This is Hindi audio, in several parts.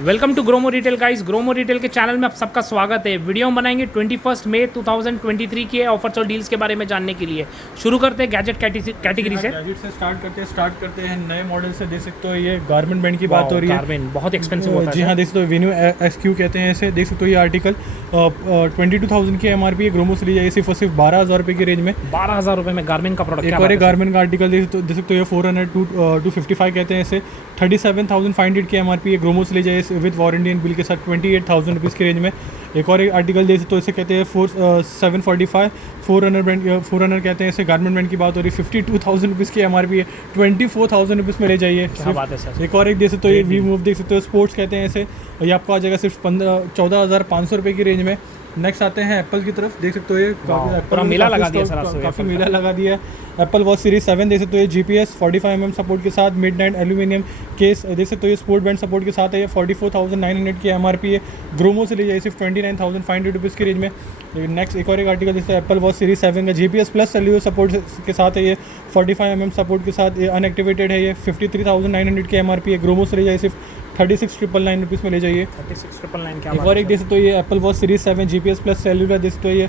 Welcome to Gromo retail guys. Gromo retail के चैनल में आप सबका स्वागत है। वीडियो हम बनाएंगे 21 मई 2023 के ऑफर्स और डील्स के बारे में जानने के लिए। शुरू करते हैं गैजेट कैटेगरी से। गैजेट से स्टार्ट करते हैं नए मॉडल से। देख सकते हो ये गारमेंट ब्रांड की बात हो रही है। गारमेंट बहुत एक्सपेंसिव होता है। जी हाँ, देख सकते हो वेन्यू एक्सक्यू कहते हैं इसे। देख सकते हो ये आर्टिकल 22,000 की MRP है। ग्रोमो से ली जाए सिर्फ और सिर्फ 12,000 रुपये की रेंज में। 12,000 रुपये में गारमेंट का प्रोडक्ट। एक और एक गारमेंट का आर्टिकल देख सकते हो ये 400 कहते हैं इसे। 37,500 की MRP है। ग्रोमो से ली जाए विद वारंटी एंड बिल के साथ 28,000 रुपीज़ की रेंज में। एक और एक आर्टिकल देख सकते हो इसे कहते हैं 745 4रनर कहते हैं इसे। गारमेंट ब्रांड की बात हो रही है। 52,000 रुपीज़ की MRP है। 24,000 रुपीज़ में ले जाइए। क्या बात है सर। एक और एक देख सकते हो ये वी मूव देख सकते हो स्पोर्ट्स कहते हैं इसे। ये आपको आ जाएगा सिर्फ 14,500 रुपये की रेंज में। नेक्स्ट आते हैं एप्पल की तरफ। देख सकते हो ये पूरा मेला लगा दिया सर आपने। काफ़ी मेला लगा दिया है। एप्पल वॉच सीरीज 7 देख सकते हो ये GPS 45mm सपोर्ट के साथ मिडनाइट एल्यूमिनियम केस देख सकते हो ये स्पोर्ट बैंड सपोर्ट के साथ है। ये 44,900 की MRP है। ग्रोमो से ली जाए सिर्फ 29,500 रुपीज़ की रेंज में। नेक्स्ट एक और एक आर्टिकल जैसे एप्पल वॉच सीरीज 7 का GPS प्लस सेल्यूलर सपोर्ट के साथ है। ये 45mm सपोर्ट के साथ ये अनएक्टिवेटेड है। ये 53,900 की MRP है। ग्रोमो से ली जाए सिर्फ 36,999 रुपीज़ में ले जाइए। 36,999 क्या एक और एक देख सकते हो ये Apple watch series 7 GPS plus cellular देख सकते हो ये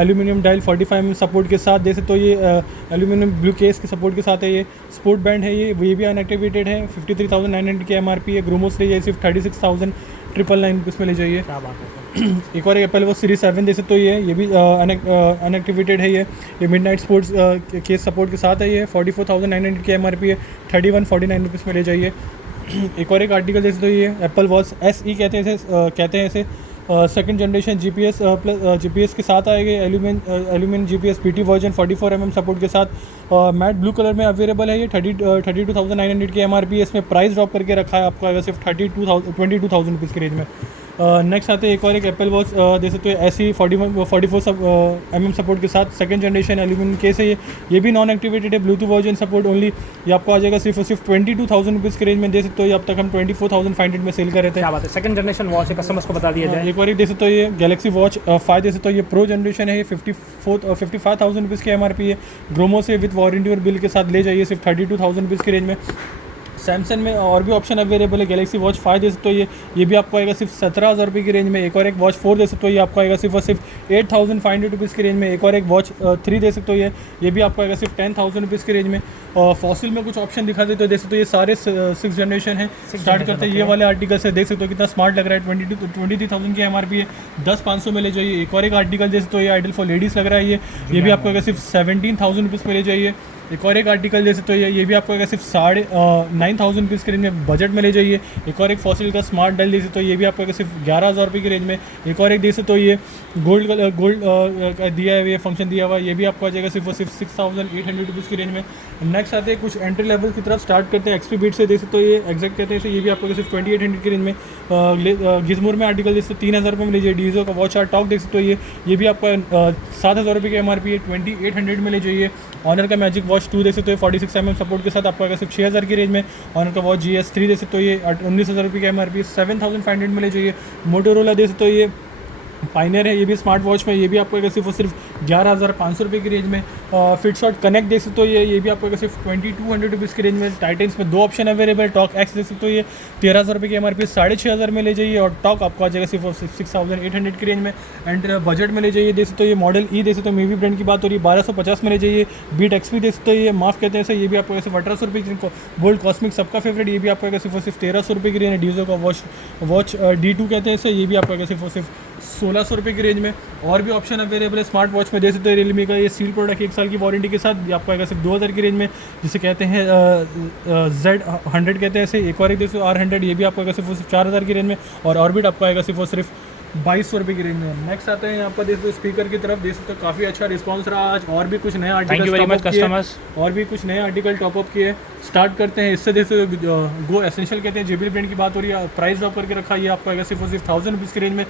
एल्यूमिनियम डायल 45mm सपोर्ट के साथ देख सकते हो ये एल्यूमिनियम ब्लू केस के सपोर्ट के साथ है। ये स्पोर्ट बैंड है। ये भी अनएक्टिवेटेड है। 53,900 की MRP है। ग्रोमो से ले जाइए सिर्फ 36,999 रुपीज़ में ले जाइए। क्या बात है। एक और एक एप्पल वॉच सीरीज 7 देख सकते हो ये भी अनएक्टिवेटेड है। ये मिडनाइट स्पोर्ट्स केस सपोर्ट के साथ है। ये 44,900 की MRP है। 3149 रुपीज़ में ले जाइए। एक और एक आर्टिकल जैसे तो ये एप्पल वॉच SE कहते हैं इसे। सेकंड जनरेशन GPS के साथ आएगी। Aluminium GPS PT version 44mm support के साथ मैट ब्लू कलर में अवेलेबल है। ये 32,900 की MRP है। इसमें प्राइस ड्रॉप करके रखा है आपको आएगा सिर्फ 22,000 रुपीज़ की रेंज में। नेक्स्ट आते हैं एक और एक एप्पल वॉच जैसे तो SE 44mm सपोर्ट के साथ सेकंड जनरेशन एल्यूमिनियम केस है। ये भी नॉन एक्टिवेटेड है। Bluetooth version support only. ये आपको आ जाएगा सिर्फ और सिर्फ 22,000 रुपीज़ की रेंज में। दे सकते हो ये अब तक हम 24,500 में सेल कर रहे थे। क्या बात है। सेकंड जनरेशन वॉच है, कस्टमर्स को बता दिया जाए। एक और एक दे सकते हो ये गैलेक्सी वॉच 5 दे सकते हो ये प्रो जनरेशन है। ये 55,000 रुपीज़ की MRP है। ग्रोमो से विद वारंटी और बिल के साथ ले जाइए सिर्फ 32,000 रुपीज़ की रेंज में। सैमसंग में और भी ऑप्शन अवेलेबल है। गैलेक्सी वॉच 5 दे सकते हो ये भी आपको आएगा सिर्फ 17,000 रुपये की रेंज में। एक और एक वॉच 4 दे सकते हो ये आपको आएगा सिर्फ और सिर्फ 8,500 रुपीज़ की रेंज में। एक और एक वॉच 3 दे सकते हो ये भी आपको आएगा सिर्फ 10,000 रुपीज़ की रेंज में। फॉसिल में कुछ ऑप्शन दिखा देते हो देख सकते हो ये सारे 6 जनरेशन है। स्टार्ट करते हैं ये वाले आर्टिकल से। देख सकते हो कितना स्मार्ट लग रहा है। 23,000 की MRP है। 10,500 में ले जाइए। एक और एक आर्टिकल देख सकते हो ये आइडल फॉर लेडीज़ लग रहा है। ये भी आपको आएगा सिर्फ 17,000 रुपीज़ में ले जाइए। एक और एक आर्टिकल जैसे तो ये भी आपको आएगा सिर्फ 9,500 रुपीज़ की रेंज में बजट में ले जाइए। एक और एक फॉसिल का स्मार्ट डायल जैसे तो ये भी आपको आएगा सिर्फ 11,000 रुपये की रेंज में। एक और एक जैसे तो ये गोल्ड दिया है, ये फंक्शन दिया हुआ है। ये भी आपको आ जाएगा सिर्फ और सिर्फ 6,800 रुपीज़ की रेंज में। नेक्स्ट आते हैं कुछ एंट्री लेवल की तरफ। स्टार्ट करते हैं XP बीट से। देख सकते हो ये एग्जैक्ट कहते हैं ये भी आपको सिर्फ 2800 की रेंज में। गिजमोर में आर्टिकल जैसे 3,000 रुपये में लीजिए। डीजो का वॉच आर टॉक देख सकते हो ये भी आपका 7,000 रुपये की MRP है। 2800 में ले जाइए। ऑनर का मैजिक वॉच 2 देख सकते हो 46mm सपोर्ट के साथ आपको आएगा सिर्फ 6,000 की रेंज में। ऑनर का वॉच GS3 देख सकते हो ये 19,000 रुपये की MRP 7,500 में ले जाइए। मोटोरोला देख सकते हो ये पाइनियर है। ये भी स्मार्ट वॉच में। ये भी आपको सिर्फ और सिर्फ 11,500 रुपये की रेंज में। फिटशॉट कनेक्ट देख सकते हो ये भी आपको सिर्फ 2,200 रुपीज़ की रेंज में। टाइटन्स में 2 ऑप्शन अवेलेबल। टॉक X देख सकते हो ये 13,000 रुपये की MRP 6,500 में ले जाइए। और टॉक आपको आ जाएगा सिर्फ 6,800 की रेंज में। एंड बजट में ले जाइए। देख सकते हो ये मॉडल E देख सकते हो मेवी ब्रांड की बात हो रही है 1,250 में ले जाइए। बीट XP देख सकते हो ये माफ़ कहते हैं ये भी आपको सिर्फ 1,800 रुपये की। गोल्ड कॉस्मिक सबका फेवरेट ये भी आपको सिर्फ 1,300 रुपये की रेंज है। डीजो का वॉच D2 कहते हैं ये भी आपको सिर्फ 1,600 रुपये की रेंज में। और भी ऑप्शन अवेलेबल है स्मार्ट वॉच में। दे सकते हैं रियलमी का ये सील प्रोडक्ट 1 साल की वारंटी के साथ आपको आएगा सिर्फ 2,000 की रेंज में, जिसे कहते हैं Z100 कहते हैं इसे। एक और एक देखो R100 ये भी आपको आएगा सिर्फ 4,000 की रेंज में। और ऑर्बिट आपको आएगा सिर्फ 2,200 रुपये की रेंज में। नेक्स्ट आते हैं यहाँ पर देखो स्पीकर की तरफ। देख सकते हो काफ़ी अच्छा रिस्पांस रहा आज। और भी कुछ नए आर्टिकल टॉपअप किए। स्टार्ट करते हैं इससे। देख सकते हो गो एसेंशियल कहते हैं JBL ब्रांड की बात हो रही है। प्राइस ड्रॉप करके रखा ये आपको आएगा सिर्फ 1,000 रुपीज़ की रेंज में।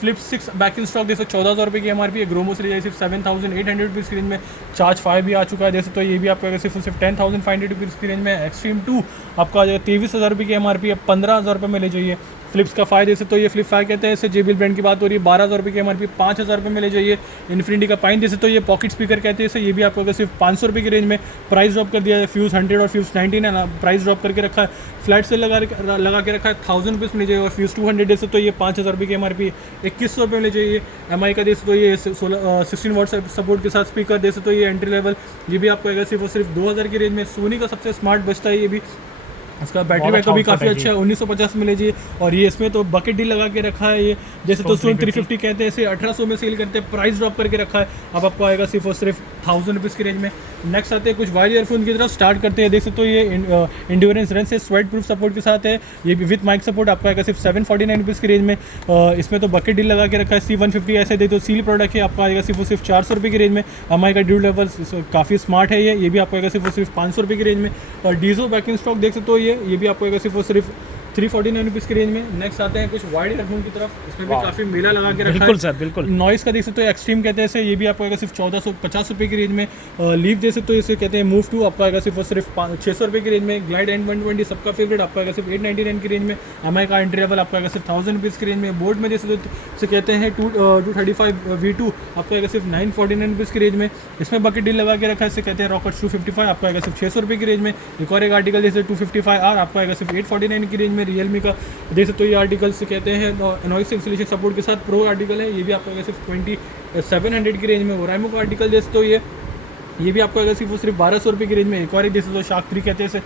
फ्लिप 6 बैक इन स्टॉक देख सकते 14,000 रुपये की MRP है। ग्रोमो से ले जाए सिर्फ 7,800 रुपीज़ की रेंज में। चार्ज 5 भी आ चुका है। देख सकते हो ये भी आपको आएगा सिर्फ 10,500 रुपीज़ की रेंज में। एक्सट्रीम 2 आपको आ जाएगा 23,000 रुपये की MRP है। 15,000 रुपये में ले जाइए। फ्लिप्स का 5 जैसे तो ये फ्लिप 5 कहते हैं इसे। JBL ब्रांड की बात हो रही है 12,000 रुपये की MRP, 5,000 रुपये में ले जाइए। इन्फिनिटी का पाइन जैसे तो ये पॉकेट स्पीकर कहते हैं इसे, ये भी आपको अगर सिर्फ 500 रुपये की रेंज में प्राइस ड्रॉप कर दिया है। फ्यूज़ 100 और फ्यूज़ 19 है ना, प्राइस ड्रॉप करके रखा है, फ्लैट से लगा के रखा है 1000 रुपीज़ में ले जाइए। और फ्यूज़ 200 जैसे तो ये 5,000 रुपये की MRP 2100 रुपये में ले जाइए। MI का जैसे तो ये 16 वाट सपोर्ट के साथ स्पीकर जैसे तो ये एंट्री लेवल, ये भी आपको अगर सिर्फ 2000 की रेंज में। सोनी का सबसे स्मार्ट बजता है ये भी, इसका बैटरी बैकअप भी काफ़ी अच्छा है, 1950 में लीजिए। और ये इसमें तो बकेट डील लगा के रखा है ये, जैसे तो 350 कहते हैं इसे, 1800 में सेल करते हैं, प्राइस ड्रॉप करके रखा है। अब आपको आएगा सिर्फ और सिर्फ 1000 रुपीज़ की रेंज में। नेक्स्ट आते हैं कुछ वायर्ड ईयरफोन की तरफ, स्टार्ट करते हैं। देख सकते हो ये इंड्योरेंस रन से स्वेट प्रूफ सपोर्ट के साथ है, ये भी विथ माइक सपोर्ट आपको आएगा सिर्फ 749 रुपीज़ की रेंज में। इसमें तो बकेट डील लगा के रखा है। C150 ऐसे दे तो सील प्रोडक्ट है, आपको आएगा सिर्फ 400 रुपये की रेंज में। MI का ड्यूल लेवल काफ़ी स्मार्ट है ये भी आपको आएगा सिर्फ 500 रुपये की रेंज में। और डीजो बैकिंग स्टॉक देख सकते हो ये भी आपको आएगा सिर्फ 349 रुपीज़ की रेंज में। नेक्स्ट आते हैं कुछ वाइड ईयरफोन की तरफ, इसमें भी काफ़ी मेला लगा के रखा है। बिल्कुल सर, बिल्कुल। नॉइस का देख सकते हो एक्सट्रीम कहते हैं इसे, ये भी आपको आएगा सिर्फ 1450 रुपये की रेंज में। लीव देख सकते हो इसे कहते हैं मूव 2, आपको आएगा सिर्फ 600 रुपये की रेंज में। ग्लाइड N120 सबका फेवरेट आपको आएगा सिर्फ 899 की रेंज में। MI का एंट्री लेवल आपको आएगा सिर्फ 1000 रुपीज़ की रेंज में। बोर्ड में जैसे इसे कहते हैं 235 V2 आपको आएगा सिर्फ 949 रुपीज़ की रेंज में। इसमें बकेट डील लगा के रखा है, इसे कहते हैं रॉकेट 255 आपको आएगा सिर्फ 600 रुपये की रेंज में। एक और एक आर्टिकल जैसे 255R आपको आएगा सिर्फ 849 की रेंज में। रियलमी का देख सकते हो ये आर्टिकल से कहते हैं नॉइस इंसुलेशन सपोर्ट के साथ प्रो आर्टिकल है, ये भी आपको सिर्फ 2700 की रेंज में। ओराइमो का आर्टिकल देख तो ये भी आपको अगर सिर्फ 1200 रुपये की रेंज में। एक और एक जैसे तो शार्क 3 कहते हैं इसे,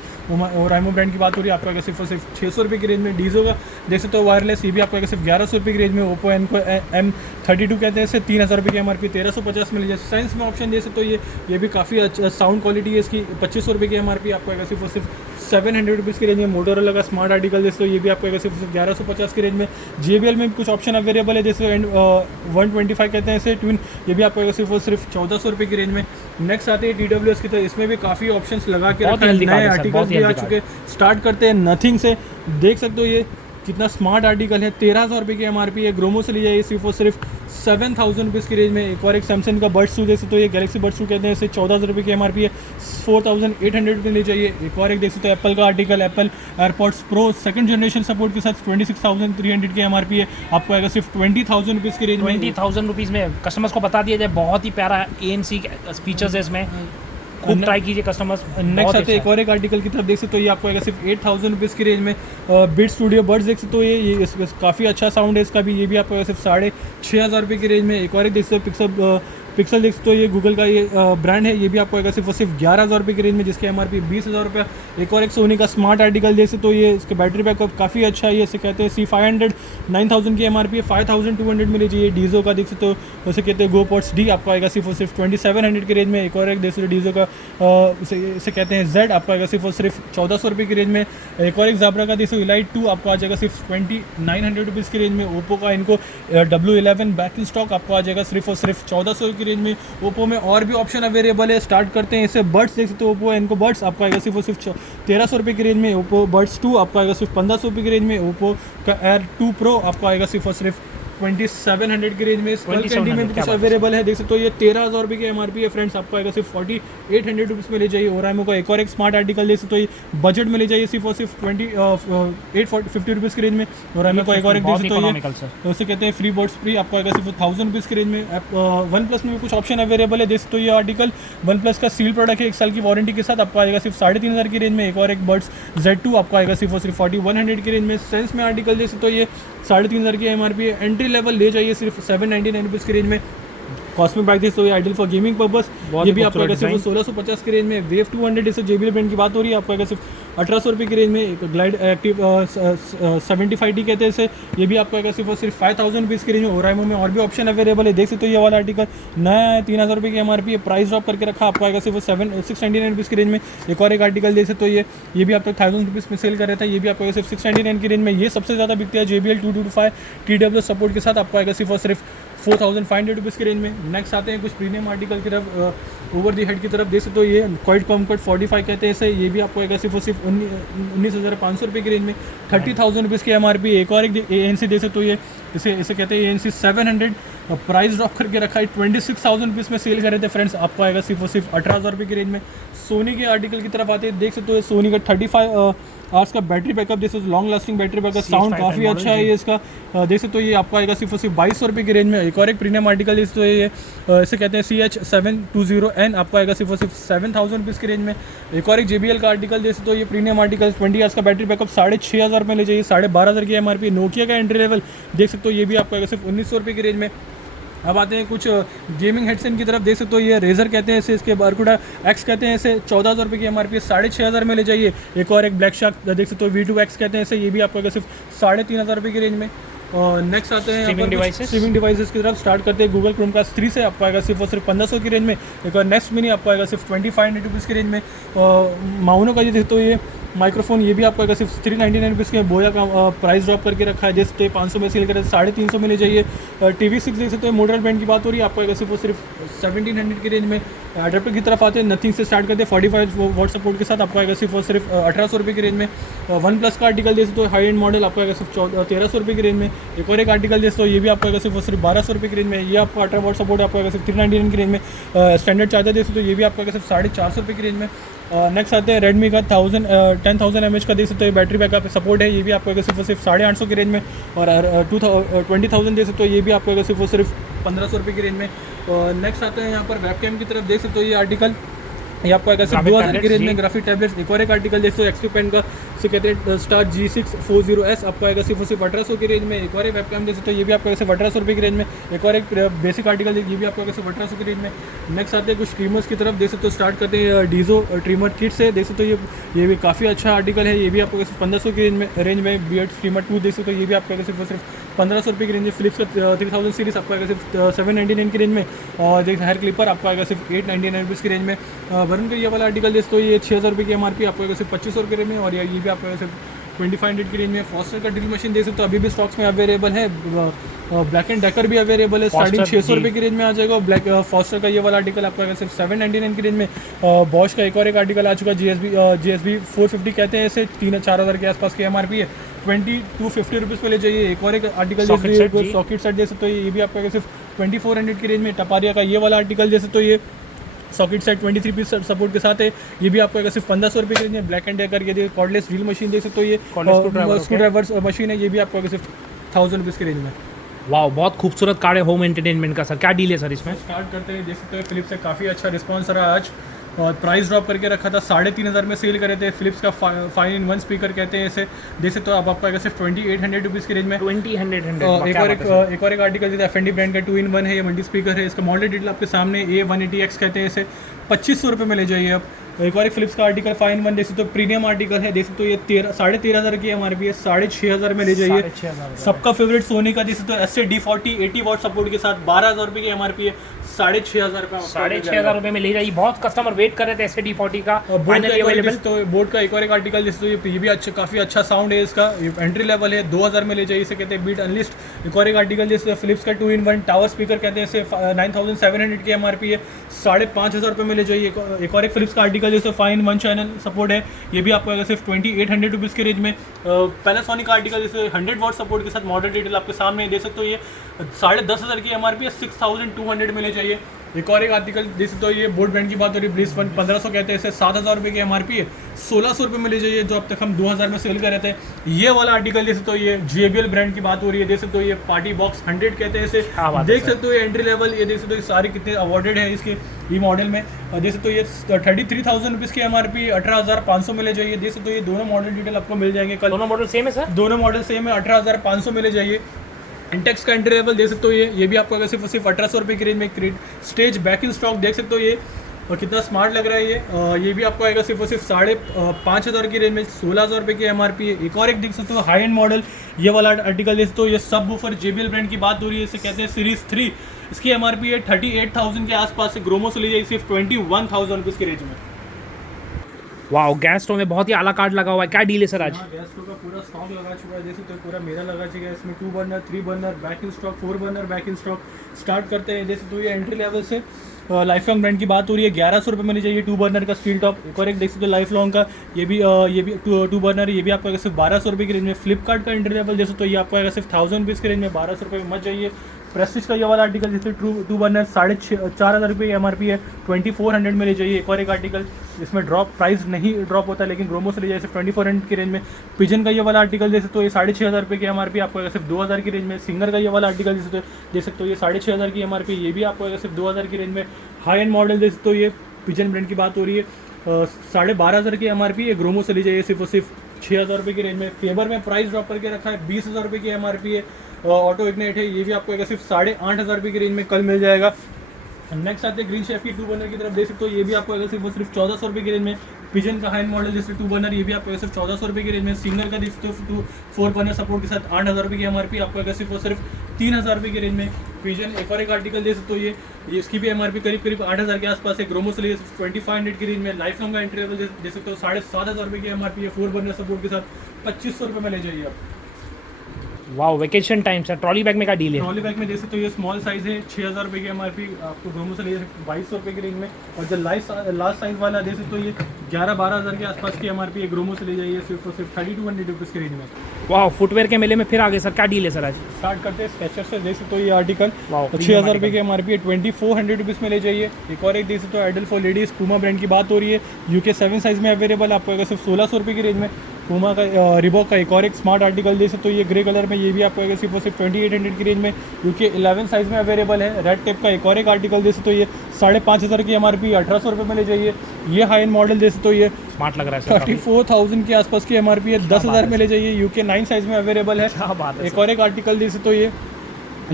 ओराइमो ब्रांड की बात हो रही है, आपको अगर सिर्फ 600 रुपये की रेंज में। डीजो का जैसे तो वायरलेस, ये भी आपको अगर सिर्फ 1100 रुपये की रेंज में। ओप्पो एनको M32 कहते हैं इसे, 3000 रुपये की MRP 1350 में लीजिए। साइंस में ऑप्शन जैसे तो ये भी काफ़ी अच्छा साउंड क्वालिटी है इसकी, 2500 रुपये की MRP आपको अगर सिर्फ 700 रुपीज़ की रेंज में। मोटोरोला का स्मार्ट आर्टिकल जैसे तो ये भी आपको सिर्फ 1150 की रेंज में। JBL में कुछ ऑप्शन अवेलेबल है जैसे 125 कहते हैं इसे ट्विन, ये भी आपको सिर्फ 1400 रुपये की रेंज में। नेक्स्ट आते हैं TWS की तरह, इसमें भी काफ़ी ऑप्शंस लगा के रखा है, नए आर्टिकल भी आ चुके। स्टार्ट करते हैं नथिंग से, देख सकते हो ये कितना स्मार्ट आर्टिकल है, 13,000 रुपये की MRP है। ग्रोमो से लिया सिर्फ और सिर्फ 7000 रुपीज़ की रेंज में। एक और एक सैमसंग का बड्स 2 जैसे तो ये गैलेक्सी बड्स 2 कहते हैं इसे, 14,000 रुपये की MRP है, 4800 रुपये ले जाइए। एक और एक देख सकते हो एप्पल का article, Apple AirPods pro 2nd generation support के साथ 26,300 की MRP है, आपको आएगा सिर्फ 20,000 रुपीज़ की रेंज में। 20,000 रुपीज़ में कस्टमर्स को बता दिया जाए, बहुत ही प्यारा ANC फीचर्स है इसमें, खूब ट्राई कीजिए कस्टमर्स। नेक्स्ट आते हैं एक और एक आर्टिकल की तरफ, देख सकते हो ये आपको आएगा सिर्फ 8000 रुपीज़ की रेंज में। बीट स्टूडियो बड्स देख सकते हो ये काफ़ी अच्छा साउंड है इसका भी, ये भी आपको आएगा सिर्फ 6500 रुपये की रेंज में। एक और एक देख सकते हो पिक्सल देख सकते हो ये गूगल का ये ब्रांड है, ये भी आपको आएगा सिर्फ 11,000 रुपये की रेंज में, जिसकी MRP 20,000 रुपये। एक और एक सोनी का स्मार्ट आर्टिकल देख सकते हो ये, इसका बैटरी बैकअप काफ़ी अच्छा है, ये इसे कहते हैं C500, 9000 की MRP है, 5200 में लीजिए। डीजो का देख सकते हो उसे कहते हैं GoPods D, आपको आएगा सिर्फ 2700 की रेंज में। एक और एक देख सकते हो डीजो का इसे कहते हैं Z, आपको आएगा सिर्फ 1400 रुपये की रेंज में। एक और एक ज़ाब्रा का देख सकते हो Elite 2, आपको आ जाएगा सिर्फ 2900 रुपीज़ की रेंज में। ओप्पो का इनको W11 बैक इन स्टॉक आपको आ जाएगा सिर्फ और सिर्फ 1400 की रेंज में। ओप्पो में और भी ऑप्शन अवेलेबल है, स्टार्ट करते हैं इसे। बड्स देख सकते हो ओप्पो इनको बड्स आपको आएगा सिर्फ 1300 रुपये की रेंज में। ओप्पो बड्स 2 आपको आएगा सिर्फ 1500 रुपये की रेंज में। ओप्पो का Air 2 Pro आपको आएगा सिर्फ 2700 की रेंज में। स्कल कैंडी में कुछ अवेलेबल है, देख सकते हो ये 13,000 रुपये की MRP है फ्रेंड्स, आपको आएगा सिर्फ 4800 रुपीज़ में ले जाइए। ओराइमो का एक और एक स्मार्ट आर्टिकल देख सकते हो ये बजट में ले जाइए सिर्फ और सिर्फ 850 रुपीज़ की रेंज में। ओराइमो का एक और एक देख सकते हो ये उसे कहते हैं फ्री बर्ड्स फ्री, आपको आएगा सिर्फ 1000 रुपीज़ की रेंज में। वन प्लस में भी कुछ ऑप्शन अवेलेबल है, देख सकते हो ये आर्टिकल वन प्लस का सील प्रोडक्ट है, 1 साल की वारंटी के साथ, आपको आएगा सिर्फ 3500 की रेंज में। एक और एक बर्ड्स Z2 आपको आएगा सिर्फ और सिर्फ 4100 की रेंज में। सेंस में आर्टिकल देख सकते हो ये 3500 की MRP है, एंट्री लेवल ले जाइए सिर्फ 799 रुपीज़ की रेंज में। कॉस्मिक बैग देख तो ये आइडल फॉर गेमिंग पर्पस, ये भी आपको आएगा सिर्फ 1650 की रेंज में। वेव 200 जैसे JBL ब्रांड की बात हो रही है, आपको आएगा सिर्फ 1800 रुपये की रेंज में। एक ग्लाइड एक्टिव 75D कहते हैं इसे, ये भी आपको आएगा सिर्फ और सिर्फ 5000 रुपीज़ की रेंज में। ओराइमो में और भी ऑप्शन अवेलेबल है, देख सकते हो ये वाला आर्टिकल नया है, 3000 रुपये की MRP है, प्राइस ड्रॉप करके रखा, आपको आएगा सिर्फ 699 रुपीज़ की रेंज में। एक और एक आर्टिकल देख सकते हो ये भी आप तक 1000 रुपीज़ में सेल कर रहा था, ये भी आपको सिर्फ 699 की रेंज में। ये सबसे ज़्यादा बिकता है JBL 225 TWS सपोर्ट के साथ, आपको आएगा सिर्फ और सिर्फ 4500 रुपीज़ की रेंज में। नेक्स्ट आते हैं कुछ प्रीमियम आर्टिकल की तरफ, ओवर दी हेड की तरफ, देख सकते हो ये क्वाइट कॉम्फर्ट 45 कहते हैं इसे, ये भी आपको आएगा सिर्फ और सिर्फ 19,500 रुपये की रेंज में, 30,000 रुपीज़ की MRP। एक और एक ANC देख सकते हो ये इसे कहते हैं ANC 700, प्राइस ड्रॉप करके रखा है 26,000 रुपीज़ में सेल कर रहे थे फ्रेंड्स, आपको आएगा सिर्फ और सिर्फ 18,000 रुपये की रेंज में। सोनी के आर्टिकल की तरफ आते हैं, देख सकते हो सोनी का 35 आवर्स का बैटरी बैकअप, जैसे long lasting battery backup, sound काफ़ी अच्छा है ये इसका। देख सकते हो ये आपको आएगा सिर्फ और सिर्फ 2200 रुपये की रेंज में। एक और एक प्रीमियम आर्टिकल इस तो ये इसे कहते हैं CH720N, आपको आएगा सिर्फ और सिर्फ 7,000 रुपीज़ की रेंज में। एक और एक JBL का आर्टिकल देख सकते हो ये प्रीमियम आर्टिकल 20 आवर्स का बैटरी बैकअप 6,500 में ले जाइए, 12,500 की MRP। नोकिया का एंट्री लेवल देख सकते हो ये भी आपको आएगा सिर्फ 1900 रुपये की रेंज में। अब आते हैं कुछ गेमिंग हेडसेट की तरफ, देख सकते हो ये रेजर कहते हैं इसे, इसके बारकुडा एक्स कहते हैं इसे, 14,000 रुपये की MRP, 6,500 में ले जाइए। एक और एक ब्लैक शार्क देख सकते हो V2X कहते हैं इसे, ये भी आपको आएगा सिर्फ 3,500 रुपये की रेंज में। और नेक्स्ट आते हैं स्ट्रीमिंग डिवाइसेस की तरफ, स्टार्ट करते हैं गूगल क्रोमकास्ट 3 से, आपको आएगा सिर्फ और सिर्फ 1,500 की रेंज में। एक और नेक्स्ट मिनी आपको आएगा सिर्फ 2,500 रुपीज़ की रेंज में। माउनो का ये देखते हो ये माइक्रोफोन, ये भी आपको आएगा सिर्फ 399 रुपीज़ के। बोया का प्राइस ड्रॉप करके रखा है, जैसे 500 में सेल करे 350 में ले जाइए। TV6 देख सकते हो मॉडल ब्रांड की बात हो रही है, आपको आएगा सिर्फ और सिर्फ 1,700 की रेंज में। अडेप्टर की तरफ आते हैं, नथिंग से स्टार्ट करते हैं 45 वॉट सपोर्ट के साथ, आपको आएगा सिर्फ और सिर्फ 1,800 रुपये की रेंज में। वन प्लस का आर्टिकल देख सकते हो हाई एंड मॉडल, आपको आएगा सिर्फ 1,300 रुपये की रेंज में। एक और एक आर्टिकल देख सकते हो ये भी आपको आएगा सिर्फ और सिर्फ 1,200 रुपये की रेंज में। ये आपको 18 वॉट सपोर्ट आपको आएगा सिर्फ 399 की रेंज में। स्टैंडर्ड चार्जर देख सकते हो ये भी आपको आएगा सिर्फ 450 रुपये की रेंज में। नेक्स्ट आते हैं रेडमी का 10,000 mAh का देख सकते हो बैटरी बैकअप सपोर्ट है, ये भी आपको सिर्फ और सिर्फ 850 की रेंज में। और 20,000 देख सकते हो ये भी आपको सिर्फ और सिर्फ 1,500 रुपये की रेंज में। नेक्स्ट आते हैं यहाँ पर वेबकैम की तरफ, देख सकते हो ये आर्टिकल ये आपको आएगा सिर्फ 2,000 की रेंज में। ग्राफिक टैबलेट्स, एक और एक आर्टिकल देखते हो एक्सपी पेन का, इसे कहते हैं स्टार G640S, आपको आएगा सिर्फ और सिर्फ 1,800 की रेंज में। एक और एक वेबकैम देख सकते हो ये भी आपको आएगा सिर्फ 1,800 रुपये की रेंज में। एक और एक बेसिक आर्टिकल ये भी आपको आएगा सिर्फ 1,800 की रेंज में। नेक्स्ट आते हैं कुछ स्ट्रीमर्स की तरफ, देख सकते हो स्टार्ट करते हैं डीजो ट्रीमर किट से, देख सकते हो ये भी काफ़ी अच्छा आर्टिकल है, ये भी आपको सिर्फ 1,500 की रेंज में। बियर्ड स्ट्रीमर 2 देख सकते हो ये भी आपको आएगा सिर्फ और सिर्फ 1,500 रुपये की रेंज में। फिलिप्स का 3000 सीरीज़ आपको आएगा सिर्फ 799 की रेंज में। और देख हेयर क्लिपर आपको आएगा सिर्फ 899 रुपीज़ की रेंज में। वरुण का ये वाला आर्टिकल देख तो ये 6,000 रुपये की MRP, आपको आएगा सिर्फ 2,500 रुपये की रेंज में। और ये भी आपको आएगा सिर्फ 2,500 की रेंज में। फॉस्टर का ड्रिल मशीन देख सकते हो अभी भी स्टॉक्स में अवेलेबल है। ब्लैक एंड डेकर भी अवेलेबल है, स्टार्टिंग 600 रुपये की रेंज में आ जाएगा। ब्लैक फॉस्टर का ये वाला आर्टिकल आपको आएगा सिर्फ 799 की रेंज में। बॉश का एक और एक आर्टिकल आ चुका है, GSB 450 कहते हैं इसे, 3,000-4,000 के आसपास की MRP है, 2,250 रुपीज़ पे ले जाइए। एक और एक आर्टिकल सॉकेट सेट देख सकते हो ये भी आपको आएगा सिर्फ 2,400 की रेंज में। टपारिया का ये वाला आर्टिकल देख सकते हो ये सॉकेट सेट 23 पीस सपोर्ट के साथ है, ये भी आपको आएगा सिर्फ 1,500 रुपये की रेंज में। ब्लैक एंड डेकर ये कॉर्डलेस ड्रिल मशीन देख सकते हो ये स्क्रू ड्राइवर्स मशीन है, ये भी आपको आएगा सिर्फ 1,000 रुपीज़ की रेंज में। वाह, बहुत खूबसूरत कार्ड है होम एंटरटेनमेंट का। सर क्या डील है सर इसमें? स्टार्ट करते हैं, देख सकते हो फिलिप्स से काफ़ी अच्छा रिस्पॉन्स रहा आज, और प्राइस ड्रॉप करके रखा था 3,500 में सेल करे थे। फिलिप्स का 5-in-1 स्पीकर कहते हैं इसे, देख सकते हो अब आपको आएगा सिर्फ 2,800 रुपीज़ की रेंज में। 2,100 एक और एक आर्टिकल FND ब्रांड का 2-in-1 है, ये मल्टी स्पीकर है, इसका मॉडल डिटेल आपके सामने A180X कहते हैं इसे, 2,500 रुपये में ले जाइए आप। एक और एक फिलिप्स का आर्टिकल 5-in-1 देख सकते हो प्रीमियम आर्टिकल है, देख सकते हो ये 13,500 की MRP है, 6,500 में ले जाइए। सबका फेवरेट सोनी का देख सकते हो SA-D40 80 वॉट सपोर्ट के साथ 12,000 रुपये की MRP है, 6,500 का 6,500 रुपये में ले जाइए। बहुत कस्टमर वेट कर रहे थे SA-D40 का, फाइनली अवेलेबल। तो बोट का एक और एक आर्टिकल देख सकते हो ये भी अच्छा, काफ़ी अच्छा साउंड है इसका, एंट्री लेवल है, 2,000 में ले जाइए, इसे कहते हैं बीट अनलिस्ट। एक और एक आर्टिकल जैसे फिलिप्स का 2-in-1 टावर स्पीकर कहते हैं इसे, 9,700 की MRP है, 5,500 रुपये में ले जाइए। एक और एक फिलिप्स का आर्टिकल जैसे 5-in-1 चैनल सपोर्ट है, ये भी आपको आएगा सिर्फ 2,800 रुपीज़ के रेंज में। पैनासोनिक का आर्टिकल जैसे 100 वॉट सपोर्ट के साथ मॉडल डिटेल आपके सामने देख सकते हो ये 10,500 की MRP है, 6,200 में ले जाइए। एक और एक आर्टिकल देख सकते हो ये बोट ब्रांड की बात हो रही है, ब्लिस 1,500 कहते हैं इसे, 7,000 रुपये की MRP है, 1,600 रुपये में ले जाइए, जो अब तक हम 2,000 में सेल कर रहे थे। ये वाला आर्टिकल देख सकते हो ये JBL ब्रांड की बात हो रही है, देख सकते हो ये पार्टी बॉक्स 100 कहते हैं इसे, देख सकते हो ये एंट्री लेवल, ये देख सकते हो ये सारे कितने अवार्डेड है इसके ई मॉडल में। देख सकते हो ये 33,000 रुपीज़ की MRP 18,500 में ले जाइए। देख सकते हो ये दोनों मॉडल डिटेल आपको मिल जाएंगे कल। दोनों मॉडल सेम है सर? दोनों मॉडल सेम है, 18,500 में ले जाइए। इंटेक्स का एंट्री लेवल देख सकते हो ये भी आपको सिर्फ 1,800 रुपये की रेंज में। स्टेज बैक इन स्टॉक देख सकते हो ये, और कितना स्मार्ट लग रहा है ये भी आपको आएगा सिर्फ 5,500 की रेंज में, 16,000 रुपये की MRP है। एक और एक देख सकते हो हाई एंड मॉडल, ये वाला आर्टिकल देख सकते हो ये सब वूफर JBL ब्रांड की बात हो रही है, इसे कहते हैं सीरीज 3, इसकी MRP है 38,000 के आसपास से। ग्रोमो से ले जाइए सिर्फ 21,000 रुपीज़ की रेंज में। वाह, गैस स्टोव में बहुत ही आला कार्ड लगा हुआ है। क्या डील है सर आज? गैस स्टोव का पूरा स्टॉक लगा चुका है, जैसे तो पूरा मेरा लगा चुका है इसमें, 2 burner 3 burner back in stock, 4 burner back in stock. Start करते हैं जैसे तो ये एंट्री लेवल से लाइफ लॉन्ग ब्रांड की बात हो रही है, 1100 रुपये में ले जाइए 2 बर्नर का स्टील टॉप। एक और एक देख सकते हो लाइफ लॉन्ग का, ये भी 2 बर्नर, ये भी आपको आएगा सिर्फ 1200 रुपये की रेंज में। फ्लिपकार्ट का एंट्री लेवल जैसे तो ये आपको आएगा सिर्फ 1000 रुपीज़ की रेंज में, 1200 रुपये में मत जाइए। प्रेस्टीज का ये वाला आर्टिकल जैसे 2 बर्नर 4,500 रुपये MRP है, 2400 में ले जाइए। एक और एक आर्टिकल इसमें प्राइस नहीं ड्रॉप होता, लेकिन ग्रोमो से ले जाइए सिर्फ 2400 की रेंज में। पिजन का ये वाला आर्टिकल जैसे तो ये 6500 रुपये की MRP आपको आएगा सिर्फ 2000 की रेंज में। सिंगर का ये वाला आर्टिकल जैसे तो देख सकते हो ये 6500 की MRP, ये भी आपको आएगा सिर्फ 2000 की रेंज में। हाई एंड मॉडल जैसे तो ये पिजन ब्रांड की बात हो रही है, 12,500 की MRP है, ग्रोमो से ले जाइए सिर्फ और सिर्फ 6000 रुपये की रेंज में। फेबर में प्राइस ड्रॉप करके रखा है, 20,000 रुपये की MRP है। ऑटो इग्नाइट है, ये भी आपको आएगा सिर्फ 8,500 रुपये की रेंज में कल मिल जाएगा। नेक्स्ट आते हैं ग्रीन शेफ की 2 बर्नर की तरफ, देख सकते हो ये भी आपको आएगा सिर्फ 1400 रुपये की रेंज में। पिजन का हाई मॉडल जैसे 2 बर्नर, ये भी आपको सिर्फ 1400 रुपये की रेंज में। सिंगर का देख सकते हो 4 बर्नर सपोर्ट के साथ 8,000 रुपये की MRP आपको आएगा सिर्फ और सिर्फ 3,000 रुपये की रेंज में। पिजन एक और एक आर्टिकल देख सकते हो ये इसकी भी MRP करीब 8,000 के आसपास है, ग्रोमो से लिए 2500 की रेंज में। लाइफ लॉन्ग का एंट्री लेवल देख सकते हो 7,500 रुपये की MRP है, 4 बर्नर सपोर्ट के साथ 2500 रुपये में ले जाइए आप। Wow, vacation time sir. Trolley bag में क्या डील है? ट्रॉली बैग में जैसे तो ये स्मॉल साइज़ है, 6,000 रुपये की MRP आपको ग्रोमो से ले 2200 रुपये की रेंज में। और जो लास्ट साइज़ वाला देख सकते तो ये 11-12,000 के आसपास की MRP है, ग्रोमो से ले जाइए सिर्फ और सिर्फ 3200 रुपीज़ की रेंज में। वाह, फुटवेयर के मेले में फिर आगे सर, क्या डील है सर आज? स्टार्ट करते हैं स्केचर से, देख सकते हो ये आर्टिकल 6,000 6,000 रुपये की MRP है, 2400 रुपीज़ में ले जाइए। एक और एक देख सकते हो ideal for ladies Puma brand की बात हो रही है, UK 7 साइज़ में अवेलेबल आपको आएगा सिर्फ 1600 रुपये की रेंज में। पूमा का रिबॉक का एक और एक स्मार्ट आर्टिकल देख सकते हो ये ग्रे कलर में, ये भी आपको आएगा सिर्फ और सिर्फ 2800 की रेंज में, UK 11 साइज़ में अवेलेबल है। रेड टेप का एक और एक आर्टिकल देख सकते हो ये 5,500 की MRP 1800 रुपये में ले जाइए। ये हाई एंड मॉडल देख सकते हो ये स्मार्ट लग रहा है सर, 34,000 के आसपास की MRP है, 10,000 में ले जाइए। UK 9 साइज़ में अवेलेबल है। क्या बात है। एक और एक आर्टिकल देख सकते हो ये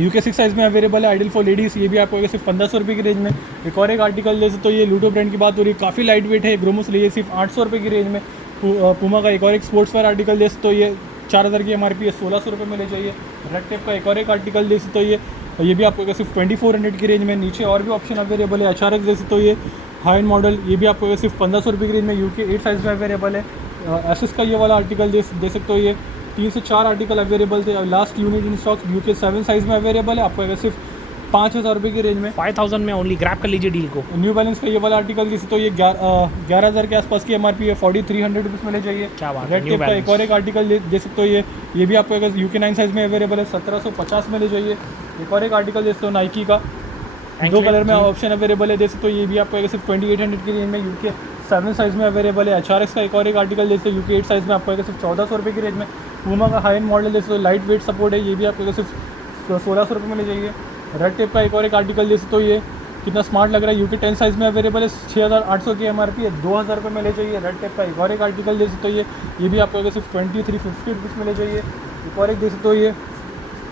UK 6 साइज़ में अवेलेबल है, आइडल फॉर लेडीज़, ये भी आपको आएगा सिर्फ 1500 रुपये की रेंज में। एक और एक आर्टिकल देख सकते हो ये लूडो ब्रांड की बात हो रही है, काफ़ी लाइट वेट है, ग्रोमो से लिए सिर्फ 800 रुपये की रेंज में। पूमा का एक और एक स्पोर्ट्स वेयर आर्टिकल देख सकते हो ये 4,000 की MRP है, 1600 रुपये में ले जाइए। रेड टेप का एक और एक आर्टिकल देख सकते हो ये भी आपको सिर्फ 2400 की रेंज में। नीचे और भी ऑप्शन अवेलेबल है। HRX देख सकते हो ये हाई एंड मॉडल, ये भी आपको सिर्फ 1500 रुपये की रेंज में, UK 8 साइज़ में अवेलेबल है। एसएस का ये वाला आर्टिकल देख सकते हो ये 3 से 4 आर्टिकल अवेलेबल थे, last unit in stock UK 7 size में अवेलेबल है, आपको सिर्फ 5,000 रुपये की रेंज में। 5,000 में ओनली, ग्रैब कर लीजिए डील को। न्यू बैलेंस का ये वाला आर्टिकल जिसे तो ये 11,000 के आसपास की MRP है, 4,300 रुपीज़ में ले जाइए। क्या बात है। रेड टेप का एक और एक आर्टिकल दे सकते हो ये भी आपको UK 9 साइज़ में अवेलेबल है, 1750 में ले जाइए। एक और एक आर्टिकल दे सकते हो नाइकी का, 2 कलर में ऑप्शन अवेलेबल है, दे सकते हो ये भी आपको सिर्फ 2800 की रेंज में, UK 7 साइज़ में अवेलेबल है। HRX का एक और एक आर्टिकल दे सकते हो UK 8 साइज़ में आपको सिर्फ 1400 रुपये की रेंज में। पूमा का हाई एंड मॉडल दे सकते हो लाइट वेट सपोर्ट है, ये भी आपको सिर्फ 1600 रुपये में ले जाइए। रेड टेप का एक और एक आर्टिकल दे सकते हो ये कितना स्मार्ट लग रहा है, UK 10 साइज़ में अवेलेबल है, 6,800 की MRP है, 2,000 रुपये में ले जाइए। रेड टेप का एक और एक आर्टिकल दे सकते हो ये भी आपको सिर्फ 2350 रुपीज़ में ले जाइए। एक और एक दे सकते हो ये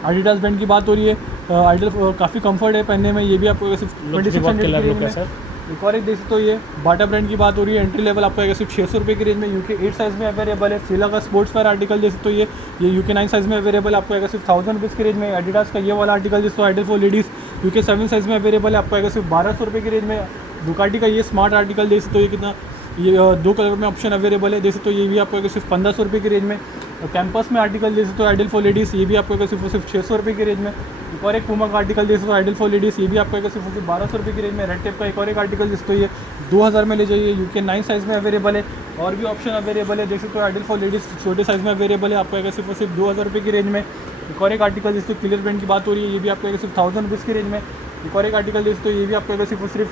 एडिडास ब्रांड की बात हो रही है, आइडल काफ़ी कंफर्ट है पहनने में, ये भी आपको सिर्फ 2600 की रेंज में। एक और एक देख सकते हो ये बाटा ब्रांड की बात हो रही है, एंट्री लेवल आपको सिर्फ 600 रुपये की रेंज में, UK 8 साइज़ में अवेलेबल है। फीला का स्पोर्ट्स वेयर आर्टिकल देख सकते हो ये UK 9 साइज़ में अवेलेबल आपको आएगा सिर्फ 1000 रुपीज़ की रेंज में। एडिडास का ये वाला आर्टिकल जिसको ideal for ladies UK 7 size में अवेलेबल है, आपको आएगा सिर्फ 1200 रुपये की रेंज में। दुकाटी का ये स्मार्ट आर्टिकल देख सकते हो ये कितना, ये 2 कलर में ऑप्शन अवेलेबल है, देख सकते हो ये भी आपको सिर्फ 1500 रुपये की रेंज में। कैंपस में आर्टिकल देख सकते हो आइडल फॉर लेडीज़, ये भी आपको सिर्फ 600 रुपये की रेंज में। एक और एक पूमा का आर्टिकल देख सकते हो आइडल फॉर लेडीज़, ये भी आपको सिर्फ 1200 रुपये की रेंज में। रेड टेप का एक और एक आर्टिकल देख सकते हो ये 2000 में ले जाइए, UK 9 साइज़ में अवेलेबल है। और भी ऑप्शन अवेलेबल है, देख सकते हो आइडल फॉर लेडीज़ छोटे साइज़ में अवेलेबल है, आपको सिर्फ 2000 रुपये की रेंज में। एक और एक आर्टिकल जिसको क्लियर ब्रांड की बात हो रही है, ये भी आपको सिर्फ 1000 रुपीज़ की रेंज में। एक और एक आर्टिकल देख सकते हो ये भी आपको सिर्फ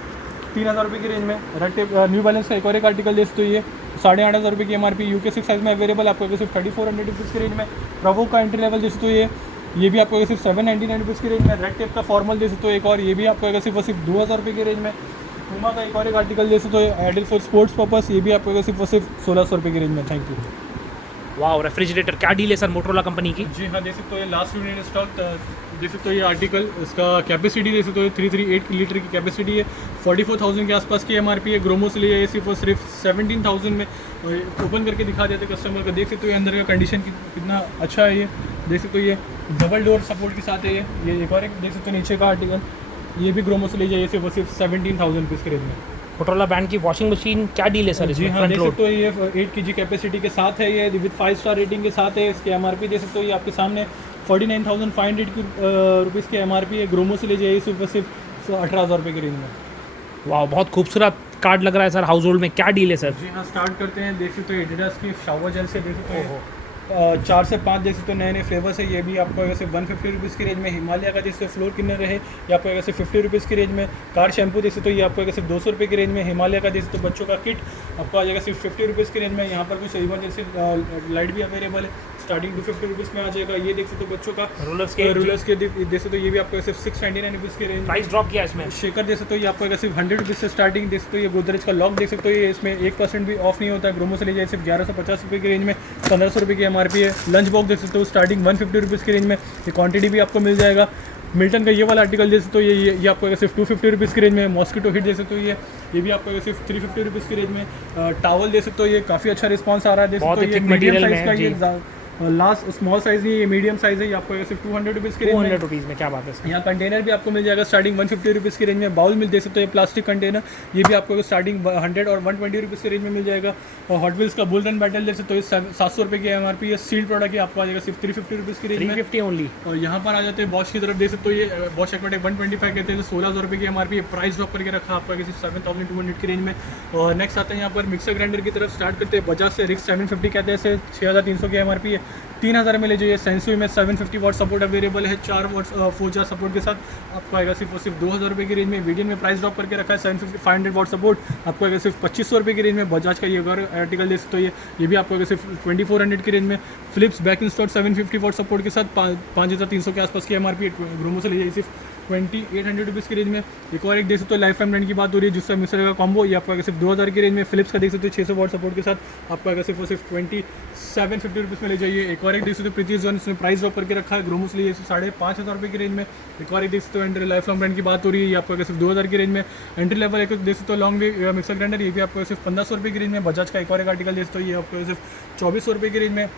3,000 रुपये की रेंज में। रेड टेप न्यू बैलेंस का एक और एक आर्टिकल देख सकते हो ये 8,500 रुपये की MRP, UK 6 साइज़ में अवेलेबल आपको सिर्फ 3400 रुपीज़ की रेंज में। प्रवो का एंट्री लेवल देख सकते हो ये भी आपको सिर्फ 799 रुपीज़ की रेंज में। रेड टेप का फॉर्मल देख सकते हो एक और, ये भी आपको सिर्फ 2,000 रुपये की रेंज में। पूमा का एक और एक आर्टिकल देख सकते हो आइडल फॉर स्पोर्ट्स पर्पस, ये भी आपको सिर्फ 1600 रुपये की रेंज में। Thank you. वाह, रेफ्रिजरेटर क्या डील है सर मोटरोला कंपनी की? जी हाँ, देख सकते हो ये लास्ट यूनिट स्टॉक देख सकते हो ये आर्टिकल, इसका कैपेसिटी देख सकते हो 338 लीटर की कैपेसिटी है, 44,000 के आसपास की MRP है। ग्रोमो से लिए सिर्फ 17,000 में। ओपन करके दिखा देते कस्टमर को, देख सकते हो ये अंदर का कंडीशन कितना अच्छा है। ये देख सकते हो ये डबल डोर सपोर्ट के साथ है। ये एक और एक देख सकते हो नीचे का आर्टिकल, ये भी ग्रोमो से ले जाइए सिर्फ 17,000 रुपीज़ के रेंज में। मोटरोला ब्रांड की वॉशिंग मशीन क्या डील है सर? जी हाँ, देख सकते हो ये 8 kg कैपेसिटी के साथ है, ये विद 5 स्टार रेटिंग के साथ है। इसके MRP देख सकते हो ये आपके सामने 49,500 रुपीज़ की MRP है। ग्रोमो से ले जाइए सिर्फ 18,000 रुपये की रेंज में। वाह, बहुत खूबसूरत कार्ड लग रहा है सर। हाउस होल्ड में क्या डील है सर? जी हाँ, स्टार्ट करते हैं। देख सकते हो एडिडास की शावर जेल से, देख सकते ओहो। हो 4 से 5 देख सकते हो नए नए फ्लेवर्स है। ये भी आपको अगर सिर्फ 150 रुपीज़ की रेंज में। हिमालय का जैसे फ्लोर क्लीनर है ये आपको अगर सिर्फ 50 रुपीज़ की रेंज में। कार शैम्पू देख सकते हो ये आपको अगर सिर्फ 200 रुपये की रेंज में। हिमालय का जैसे तो बच्चों का किट आपको आ जाएगा सिर्फ 50 रुपीज़ की रेंज में। यहाँ पर कुछ इमरजेंसी लाइट भी अवेलेबल है, स्टार्टिंग 250 रुपीज़ में आ जाएगा। ये देख सकते हो बच्चों का रूलर्स के देख सकते हो ये भी आपको सिर्फ 699 रुपीज़ की रेंज। प्राइस ड्रॉप किया इसमें। शेकर देख सकते हो ये आपको अगर सिर्फ 100 रुपीज़ से स्टार्टिंग। देख सकते हो ये गोदरेज का लॉक देख सकते हो ये इसमें 1% भी ऑफ नहीं होता है। ग्रोमो से ले जाए सिर्फ 1150 रुपये की रेंज में, 1500 रुपये की MRP है। लंच बॉक्स देख सकते हो स्टार्टिंग 150 रुपीज़ की रेंज में। ये क्वांटिटी भी आपको मिल जाएगा। मिल्टन का ये वाला आर्टिकल देख सकते हो ये आपको अगर सिर्फ 250 रुपीज़ की रेंज में। मॉस्किटो हिट देख सकते हो ये भी आपको अगर सिर्फ 350 रुपीज़ की रेंज में। टावल देख सकते हो ये काफ़ी अच्छा रिस्पॉन्स आ रहा है। देख सकते हो ये मीडियम साइज़ का, ये लास्ट स्मॉल साइज़ नहीं, ये मीडियम साइज़ है। ये आपको सिर्फ 200 रुपीज़ की रेंज में। 200 रुपीज़ में क्या बात है। यहाँ कंटेनर भी आपको मिल जाएगा स्टार्टिंग 150 रुपीज़ की रेंज में। बाउल मिल दे सकते हो ये प्लास्टिक कंटेनर, ये भी आपको स्टार्टिंग 100 और 120 रुपीज़ की रेंज में मिल जाएगा। और हॉट व्हील्स का बुल रन बैटल देख सकते हो 700 रुपये की MRP है। सील्ड प्रोडक्ट है आपको आ जाएगा सिर्फ 350 रुपीज़ की रेंज में, 350 ओनली। और यहाँ पर आ जाते हैं बॉश की तरफ। देख सकते हो ये बॉश एक्वाटेक 125 कहते हैं, 1600 रुपये की MRP है। प्राइस ड्रॉप करके रखा आपका किसी 7200 की रेंज में। और नेक्स्ट आते हैं यहाँ पर मिक्सर ग्राइंडर की तरफ। स्टार्ट करते हैं बजाज से रिक्स 750 कहते हैं, 6300 की MRP है। 3000 में ले जाइए। सेंसुई में 750 वाट सपोर्ट अवेलेबल है, 4 वाट 4 सपोर्ट के साथ आपको आएगा सिर्फ और सिर्फ 2000 रुपये की रेंज में। वीडियन में प्राइस ड्रॉप करके रखा है 500 वाट सपोर्ट आपको आएगा सिर्फ 2500 रुपये की रेंज में। बजाज का ये अगर आर्टिकल देख सकते हो ये भी आपको आएगा सिर्फ 2400 की रेंज में। Philips back install 750 watt support के साथ 5300 के आसपास की MRP। ग्रोमो से ले जाइए सिर्फ 2800 रुपीज़ की रेंज में। एक और एक देख सकते हो लाइफ टाइम ब्रांड की बात हो रही है जिसका मिक्सर का कॉम्बो, ये आपको आएगा सिर्फ 2000 की रेंज में। फिलिप्स का देख सकते हो 600 वाट सपोर्ट के साथ आपको आएगा सिर्फ और सिर्फ 2750 रुपीज़ में ले जाइए। एक और एक देख सकते हो प्रीति जोन, इसमें प्राइस ड्रॉप करके रखा है। ग्रोमो से लिए 5500 रुपये की रेंज में। एक और एक देख सकते हो एंट्री लाइफ लॉन्ग ब्रांड की बात हो रही है, ये आपको आएगा सिर्फ 2000 की रेंज में। एंट्री लेवल एक देख सकते हो लॉन्ग वे मिक्सर ग्राइंडर, ये भी आपको सिर्फ 1500 रुपये की रेंज में। बजाज का एक और एक आर्टिकल देख सकते हो ये आपको सिर्फ 2400 रुपये की रेंज में।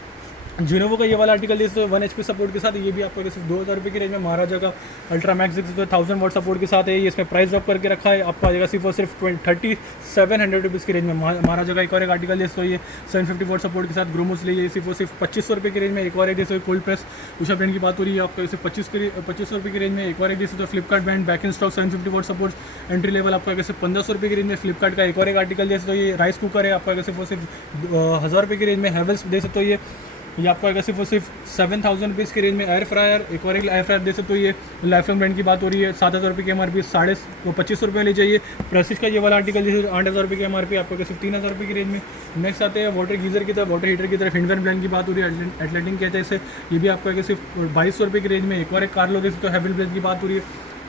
जिनोवो का ये वाला आर्टिकल देख सकते हो 1 HP सपोर्ट के साथ, ये भी आपको सिर्फ 2000 रुपये की रेंज में। महाराजा का अल्ट्रा मैक्स देख सकते हो 1000 वाट सपोर्ट के साथ है, ये इसमें प्राइस ड्रॉप करके रखा है आपको आ जाएगा सिर्फ और सिर्फ 3700 रुपीज़ की रेंज में। महाराजा का एक और एक आर्टिकल देख सकते हो ये 750 वाट सपोर्ट के साथ। ग्रोमोस लिए सिर्फ और सिर्फ 2500 रुपये की रेंज में। एक और एक देख सकते हो कोल्ड प्रेस उषा ब्रांड की बात हो रही है, आपको सिर्फ 2500 रुपये की रेंज में। एक और एक देख सकते हो Flipkart brand back in stock 750 watt support entry level आपको आएगा सिर्फ 1500 रुपये की रेंज में। फ्लिपकार्ट का एक और एक आर्टिकल देख सकते हो ये राइस कुकर है, आपको आएगा सिर्फ और सिर्फ 1000 रुपये की रेंज में। हेवल्स देख सकते हो ये आपको आएगा सिर्फ और सिर्फ 7000 रुपीज़ की रेंज में। एयर फ्रायर एक और एक एयर फ्रायर दे सकते हो ये लाइफलाइन ब्रांड की बात हो रही है, 7000 रुपये की MRP, 2500 रुपये ले जाइए। प्रेस्टीज का ये वाला आर्टिकल जैसे 8000 रुपये की MRP आपको आएगा सिर्फ 3000 रुपये की रेंज में। नेक्स्ट आते हैं वाटर गीजर की तरफ, वाटर हीटर की तरफ। हिंडवेन ब्रांड की बात हो रही है, एटलेटिक कहते हैं इसे, ये भी आपको आएगा सिर्फ 2200 रुपये की रेंज में। एक और एक कार्लो दे सकते हो हैवेल ब्रांड की बात हो रही है,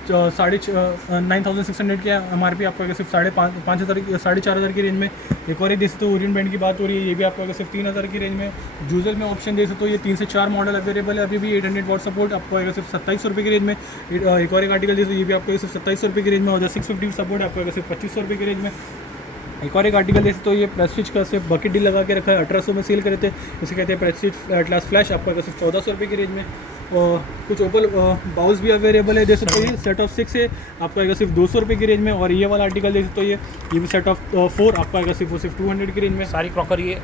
9600 की MRP आपको आएगा सिर्फ 4500 की रेंज में। एक और एक देख सकते हो ओरियन ब्रांड की बात हो रही है, ये भी आपको आएगा सिर्फ 3000 की रेंज में। जूजर में ऑप्शन दे सकते हो ये 3 से 4 मॉडल अवेलेबल है अभी भी। 800 वाट सपोर्ट आपको आएगा सिर्फ 2700 रुपये की रेंज में। एक और एक आर्टिकल दे सकते हो ये भी आपको सिर्फ 2700 रुपये की रेंज में। और 650 सपोर्ट आपको आएगा सिर्फ 2500 रुपये की रेंज में। एक और एक आर्टिकल देख सकते हो ये प्रेस्टीज का सिर्फ बकेट डील लगा के रखा है, 1800 में सेल करे थे, इसे कहते हैं प्रेस्टीज एटलास फ्लैश, आपको आएगा सिर्फ 1400 रुपये की रेंज में। और कुछ ओपल बाउल्स भी अवेलेबल है, देख सकते हो ये सेट ऑफ 6 है, आपको आएगा सिर्फ 200 रुपये की रेंज में। और ये वाला आर्टिकल देख सकते हो ये भी सेट ऑफ 4 आपको आएगा सिर्फ 200 की रेंज में। सारी क्रॉकर ये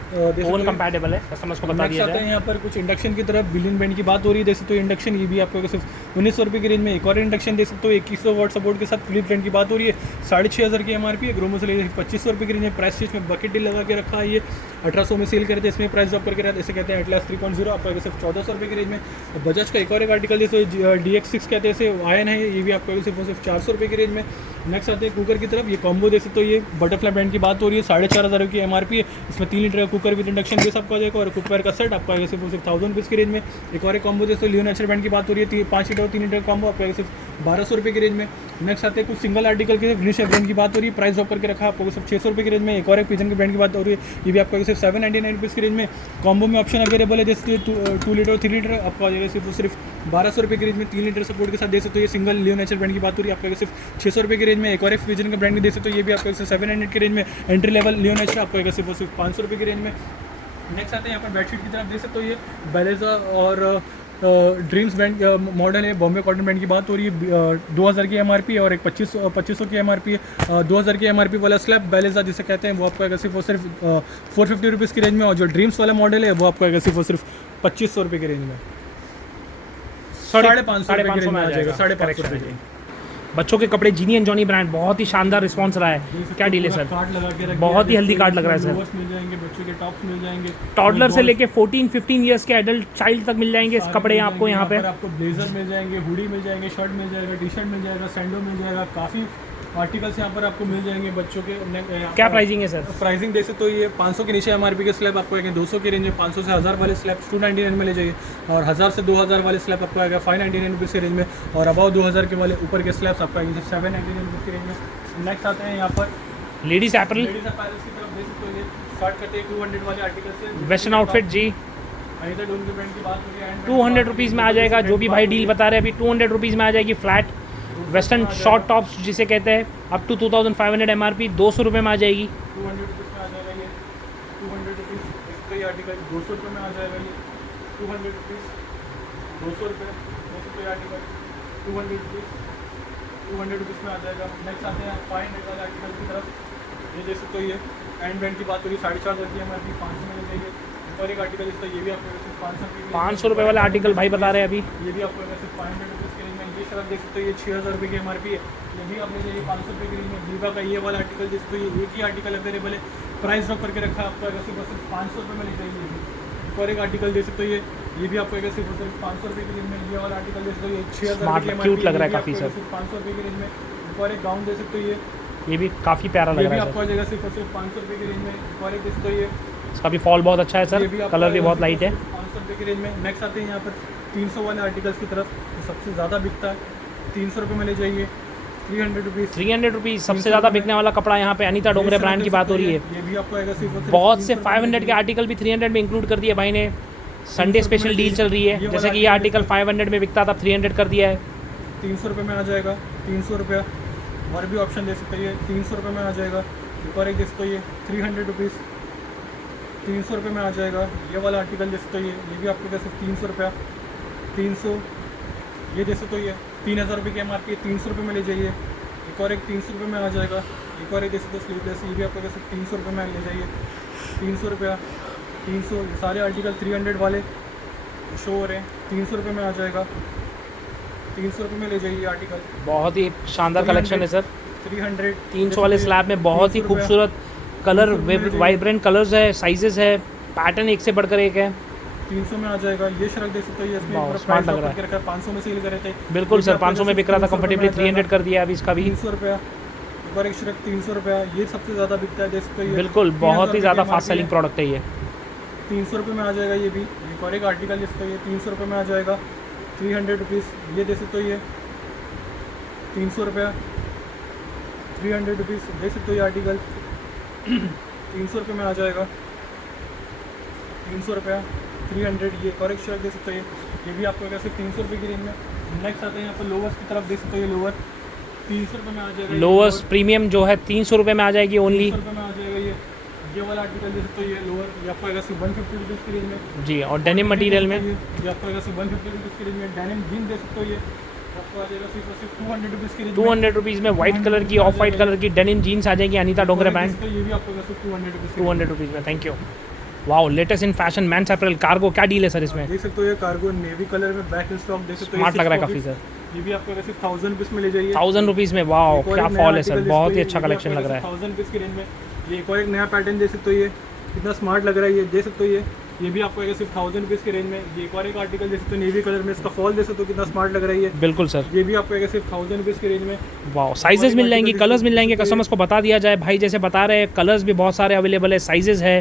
ओवन कंपैटिबल है, कस्टमर्स को बता दिया जाए। यहाँ पर कुछ इंडक्शन की तरफ बिलियन ब्रांड की बात हो रही है, देख सकते हो इंडक्शन, ये भी आपको आएगा सिर्फ 1900 रुपये की रेंज में। एक और इंडक्शन देख सकते हो 2100 वाट सपोर्ट के साथ फिलिप्स ब्रांड की बात हो रही है, 6500 की MRP है। ग्रोमो से ले 2500 रुपये की रेंज में। प्रेस्टीज में बकेट डील लगा के रखा है, ये 1800 में सेल करते हैं, इसमें प्राइस ड्रॉप करके रहता है, इसे कहते हैं एटलास 3.0 आपको आएगा सिर्फ 1400 रुपये की रेंज में। बजाज का एक और एक आर्टिकल जैसे DX6 कहते हैं, इसे आयन है, ये भी आपको सिर्फ 400 रुपये की रेंज में। नेक्स्ट आते हैं कुकर की तरफ, ये कॉम्बो देख सकते हो ये बटरफ्लाई ब्रांड की बात हो रही है, 4500 की MRP है, इसमें 3 लीटर का कुकर विद इंडक्शन बेस आपको आ जाएगा। और कुकवेयर का सेट आपको आएगा सिर्फ 1000 रुपीज़ की रेंज में। एक और एक कॉम्बो जैसे लियो नेचर ब्रांड की बात हो रही है, 5 लीटर और 3 लीटर कॉम्बो आपको आएगा सिर्फ 1200 रुपये की रेंज में। नेक्स्ट आते हैं कुछ सिंगल आर्टिकल के ग्रीनिश ब्रांड की बात हो रही है, प्राइस ड्रॉप करके रखा आपको सिर्फ 600 रुपये की रेंज में। एक और एक पिजन के ब्रांड की बात हो रही है, ये भी आपको सिर्फ 799 रुपीज़ की रेंज में। कॉम्बो में ऑप्शन अवेलेबल है, जैसे 2 लीटर और 3 लीटर आपको आ जाएगा सिर्फ 1200 रुपये की रेंज में। 3 लीटर सपोर्ट के साथ दे सकते हो ये सिंगल लियो नेचर ब्रांड की बात हो रही है, आपको सिर्फ 600 रुपये की रेंज में। एक और एक पिजन के ब्रांड की दे सकते हो, ये भी आपको 700 की रेंज में। एंट्री लेवल लियो नेचर आपको आएगा सिर्फ 500 रुपये की रेंज में। नेक्स्ट आते हैं यहाँ पर बेडशीट की तरफ, देख सकते हो ये बेलेजा और ड्रीम्स ब्रांड मॉडल है, बॉम्बे कॉटन ब्रांड की बात हो रही है, 2000 की MRP है और एक 2500 की MRP है। 2000 की MRP वाला स्लैब बेलेजा जिसे कहते हैं वो आपको आएगा सिर्फ 450 रुपीज़ की रेंज में। और जो ड्रीम्स वाला मॉडल है वो आपको आएगा सिर्फ 2500 रुपये की रेंज में, 550 रुपये की रेंज में आ जाएगा, 550 रुपये। बच्चों के कपड़े जीनी एंड जॉनी ब्रांड, बहुत ही शानदार रिस्पांस रहा है। क्या डील है सर? कार्ड लगा के रख बहुत ही हेल्दी कार्ड लग रहा है सर। लोअर्स मिल जाएंगे, बच्चों के टॉप्स मिल जाएंगे, टॉडलर से लेके 14-15 ईयर्स के एडल्ट चाइल्ड तक मिल जाएंगे इस सारे कपड़े मिल आपको जाएंगे। यहाँ पे। पर आपको ब्लेजर मिल जाएंगे, हुडी मिल जाएंगे, शर्ट मिल जाएगा, टी शर्ट मिल जाएगा, सैंडो मिल जाएगा, काफ़ी आर्टिकल्स यहाँ पर आपको मिल जाएंगे बच्चों के। क्या प्राइसिंग है सर? प्राइसिंग देख सकते हो, ये 500 के नीचे एमआरपी के स्लैब आपको आएंगे 200 के रेंज में, 500 से 1000 वाले स्लैब 299 में ले जाइए, और 1000 से 2000 वाले स्लैब आपको आएगा 599 रुपीज़ के रेंज में, और अबाउ 2000 के वाले ऊपर के स्लैब्स आपको आएंगे 799 रुपीज़ के रेंज में। नेक्स्ट आते हैं यहाँ पर लेडीज एपरल, लेडीज अपैरल्स की तरफ। देख सकते हो, ये स्टार्ट करते हैं 200 वाले आर्टिकल से। वेस्टर्न आउटफिट जी, अनिता डोम के ब्रांड की बात करें 200 रुपीज़ में आ जाएगा। जो भी भाई डील बता रहे हैं अभी 200 रुपीज़ में आ जाएगी फ्लैट वेस्टर्न शॉर्ट टॉप्स जिसे कहते हैं, अप टू 2500 एमआरपी 200 रुपये में आ जाएगी। 200 रुपीज़ में आ जाएगा ये 200 रुपीज़। इसका ये आर्टिकल 200 रुपये में आ जाएगा ये 200 रुपीज़, 200 रुपये, 200 ये आर्टिकल 200 रुपीज़, 200 रुपीज़ में आ जाएगा। नेक्स्ट आते हैं 500 वाले आर्टिकल की तरफ। ये जैसे तो ये एंड ब्रांड की बात करिए 450 की एमआरपी 500 में ले जाइए। और एक आर्टिकल इसका ये भी आपको सिर्फ 500 रुपये वाला आर्टिकल भाई बता रहे हैं अभी। ये भी आपको सिर्फ 500 रुपीज़ के रेंज में। ये शर्ट देख सकते हो, ये 6000 रुपये की एमआरपी है, ये भी आप ले जाइए 500 रुपये के रेंज में। वीवा का ये वाला आर्टिकल देख सकते हो, ये एक ही आर्टिकल अवेलेबल है, प्राइस ड्रॉप करके रखा है आपको आएगा सिर्फ 500 रुपये में ले जाइए। और एक आर्टिकल देख सकते हो, ये भी आपको आएगा सिर्फ 500 रुपये के रेंज में। ये वाला आर्टिकल देख सकते हो, ये 6000 की क्यूट लग रहा है काफ़ी सर, 500 रुपये के रेंज में। और एक गाउन देख सकते हो, ये भी काफ़ी प्यारा लग ये भी रहा है आपको आ जाएगा सिर्फ 500 रुपये के रेंज में। और एक देख सकते हो, इसका भी फॉल बहुत अच्छा है सर, कलर भी बहुत लाइट है। 500 रुपये के रेंज में। नेक्स्ट आते हैं यहाँ पर 300 वाले आर्टिकल्स की तरफ, जो सबसे ज़्यादा बिकता है, 300 रुपये में ले जाइए। 300 रुपीज़, 300 रुपीज़ सबसे ज़्यादा बिकने वाला कपड़ा यहाँ पे अनीता डोंगरे ब्रांड की बात हो रही है। ये भी आपको आएगा सिर्फ बहुत से 500 के आर्टिकल भी 300 में इंक्लूड कर दिए भाई ने। संडे स्पेशल डील चल रही है, जैसे कि ये आर्टिकल 500 में बिकता था, 300 कर दिया है। 300 रुपये में आ जाएगा, 300 रुपया। और भी ऑप्शन दे सकते हैं, 300 रुपये में आ जाएगा। और एक देख तो ये 300 रुपीज़, 300 रुपये में आ जाएगा। ये वाला आर्टिकल देख सकते हो, ये भी आपको सिर्फ 300 रुपया, 300। ये देख सकते हो, ये 3000 रुपये की एमआरपी 300 रुपये में ले जाइए। एक और एक 300 रुपये में आ जाएगा। एक और एक देख सकते हो स्लीवलेस, ये भी आपको सिर्फ 300 रुपये में ले जाइए। 300 रुपया, 300। ये सारे आर्टिकल 300 वाले शो हो रहे हैं, 300 रुपये में आ जाएगा। 300 रुपये में ले जाइए आर्टिकल। बहुत ही शानदार कलेक्शन है सर। 300, 300 वाले स्लैब में बहुत ही खूबसूरत कलर, वाइब्रेंट कलर्स है, साइजेस है, पैटर्न एक से बढ़कर एक है। 300 में आ जाएगा। ये शर्ट देख सकते हो, ये इसमें पूरा स्मार्ट प्राइस लग रहा ड्रॉप करके रखा है, 500 में सेल कर रहे थे। बिल्कुल सर, 500 में बिक रहा था कंफर्टेबली, 300 कर दिया अभी इसका भी। 300 रुपया। एक और एक शर्ट 300 रुपया, ये सबसे ज़्यादा बिकता है, देख सकते हो। बिल्कुल बहुत ही ज़्यादा फास्ट सेलिंग प्रोडक्ट है ये। 300 रुपये में आ जाएगा ये भी। एक और एक आर्टिकल देख सकते हो, ये 300 रुपये में आ जाएगा। 300 रुपीज़। ये देख सकते हो, ये 300 रुपया, 300 रुपीज़। देख सकते हो ये आर्टिकल 300 रुपये में आ जाएगा। 300 रुपया, 300। ये और एक शर्ट देख सकते हो, ये भी आपको अगर सिर्फ 300 रुपये की रेंज में। नेक्स्ट आते हैं यहाँ पर लोवर्स की तरफ, देख सकते हो, ये लोवर 300 रुपये में आ जाएगा। लोअर्स प्रीमियम जो है 300 रुपये में आ जाएगी ओनली। 300 रुपये में आ जाएगा ये वाला आर्टिकल देख सकते हो, ये लोअर, ये आपको आएगा सिर्फ 150 रुपीज़ की रेंज में जी। और डेनिम मटेरियल में ये आपको आएगा सिर्फ 150 रुपीज़ की रेंज में। डेनिम जीन देख सकते हो, ये आपको आ जाएगा सिर्फ 200 रुपीज़ की रेंज में। 200 रुपीज़ में व्हाइट कलर की, ऑफ वाइट कलर की डेनिम जीन्स आ जाएगी अनीता डोंगरे ब्रांड, ये भी आपको आएगा सिर्फ 200 रुपीज़ 200 रुपीज़ में। Thank you. Wow, latest in fashion men's apparel cargo, क्या डील है सर इसमें? देख सकते हो, ये कार्गो नेवी कलर में बैक इन स्टॉक देख सकते हो। स्मार्ट लग रहा है काफ़ी सर। ये भी आपको सिर्फ 1000 रुपीज़ में ले जाइए। 1000 रुपीज़ में, वाओ क्या फॉल है सर, बहुत ही अच्छा कलेक्शन लग रहा है। 1000 रुपीज़ की रेंज में। ये एक और एक नया पैटर्न देख सकते हो, ये कितना स्मार्ट लग रहा है, ये देख सकते हो। ये भी आपको आएगा सिर्फ 1000 रुपीज़ की रेंज में। ये एक और एक आर्टिकल देख सकते हो नेवी कलर में, इसका फॉल देख सकते हो कितना स्मार्ट लग रहा है ये। बिल्कुल सर, ये भी आपको आएगा सिर्फ 1000 रुपीज़ की रेंज में। वाओ, साइजेस मिल जाएंगी, कलर्स मिल जाएंगे, कस्टमर्स को बता दिया जाए भाई जैसे बता रहे हैं, कलर्स भी बहुत सारे अवेलेबल है, साइजेस है,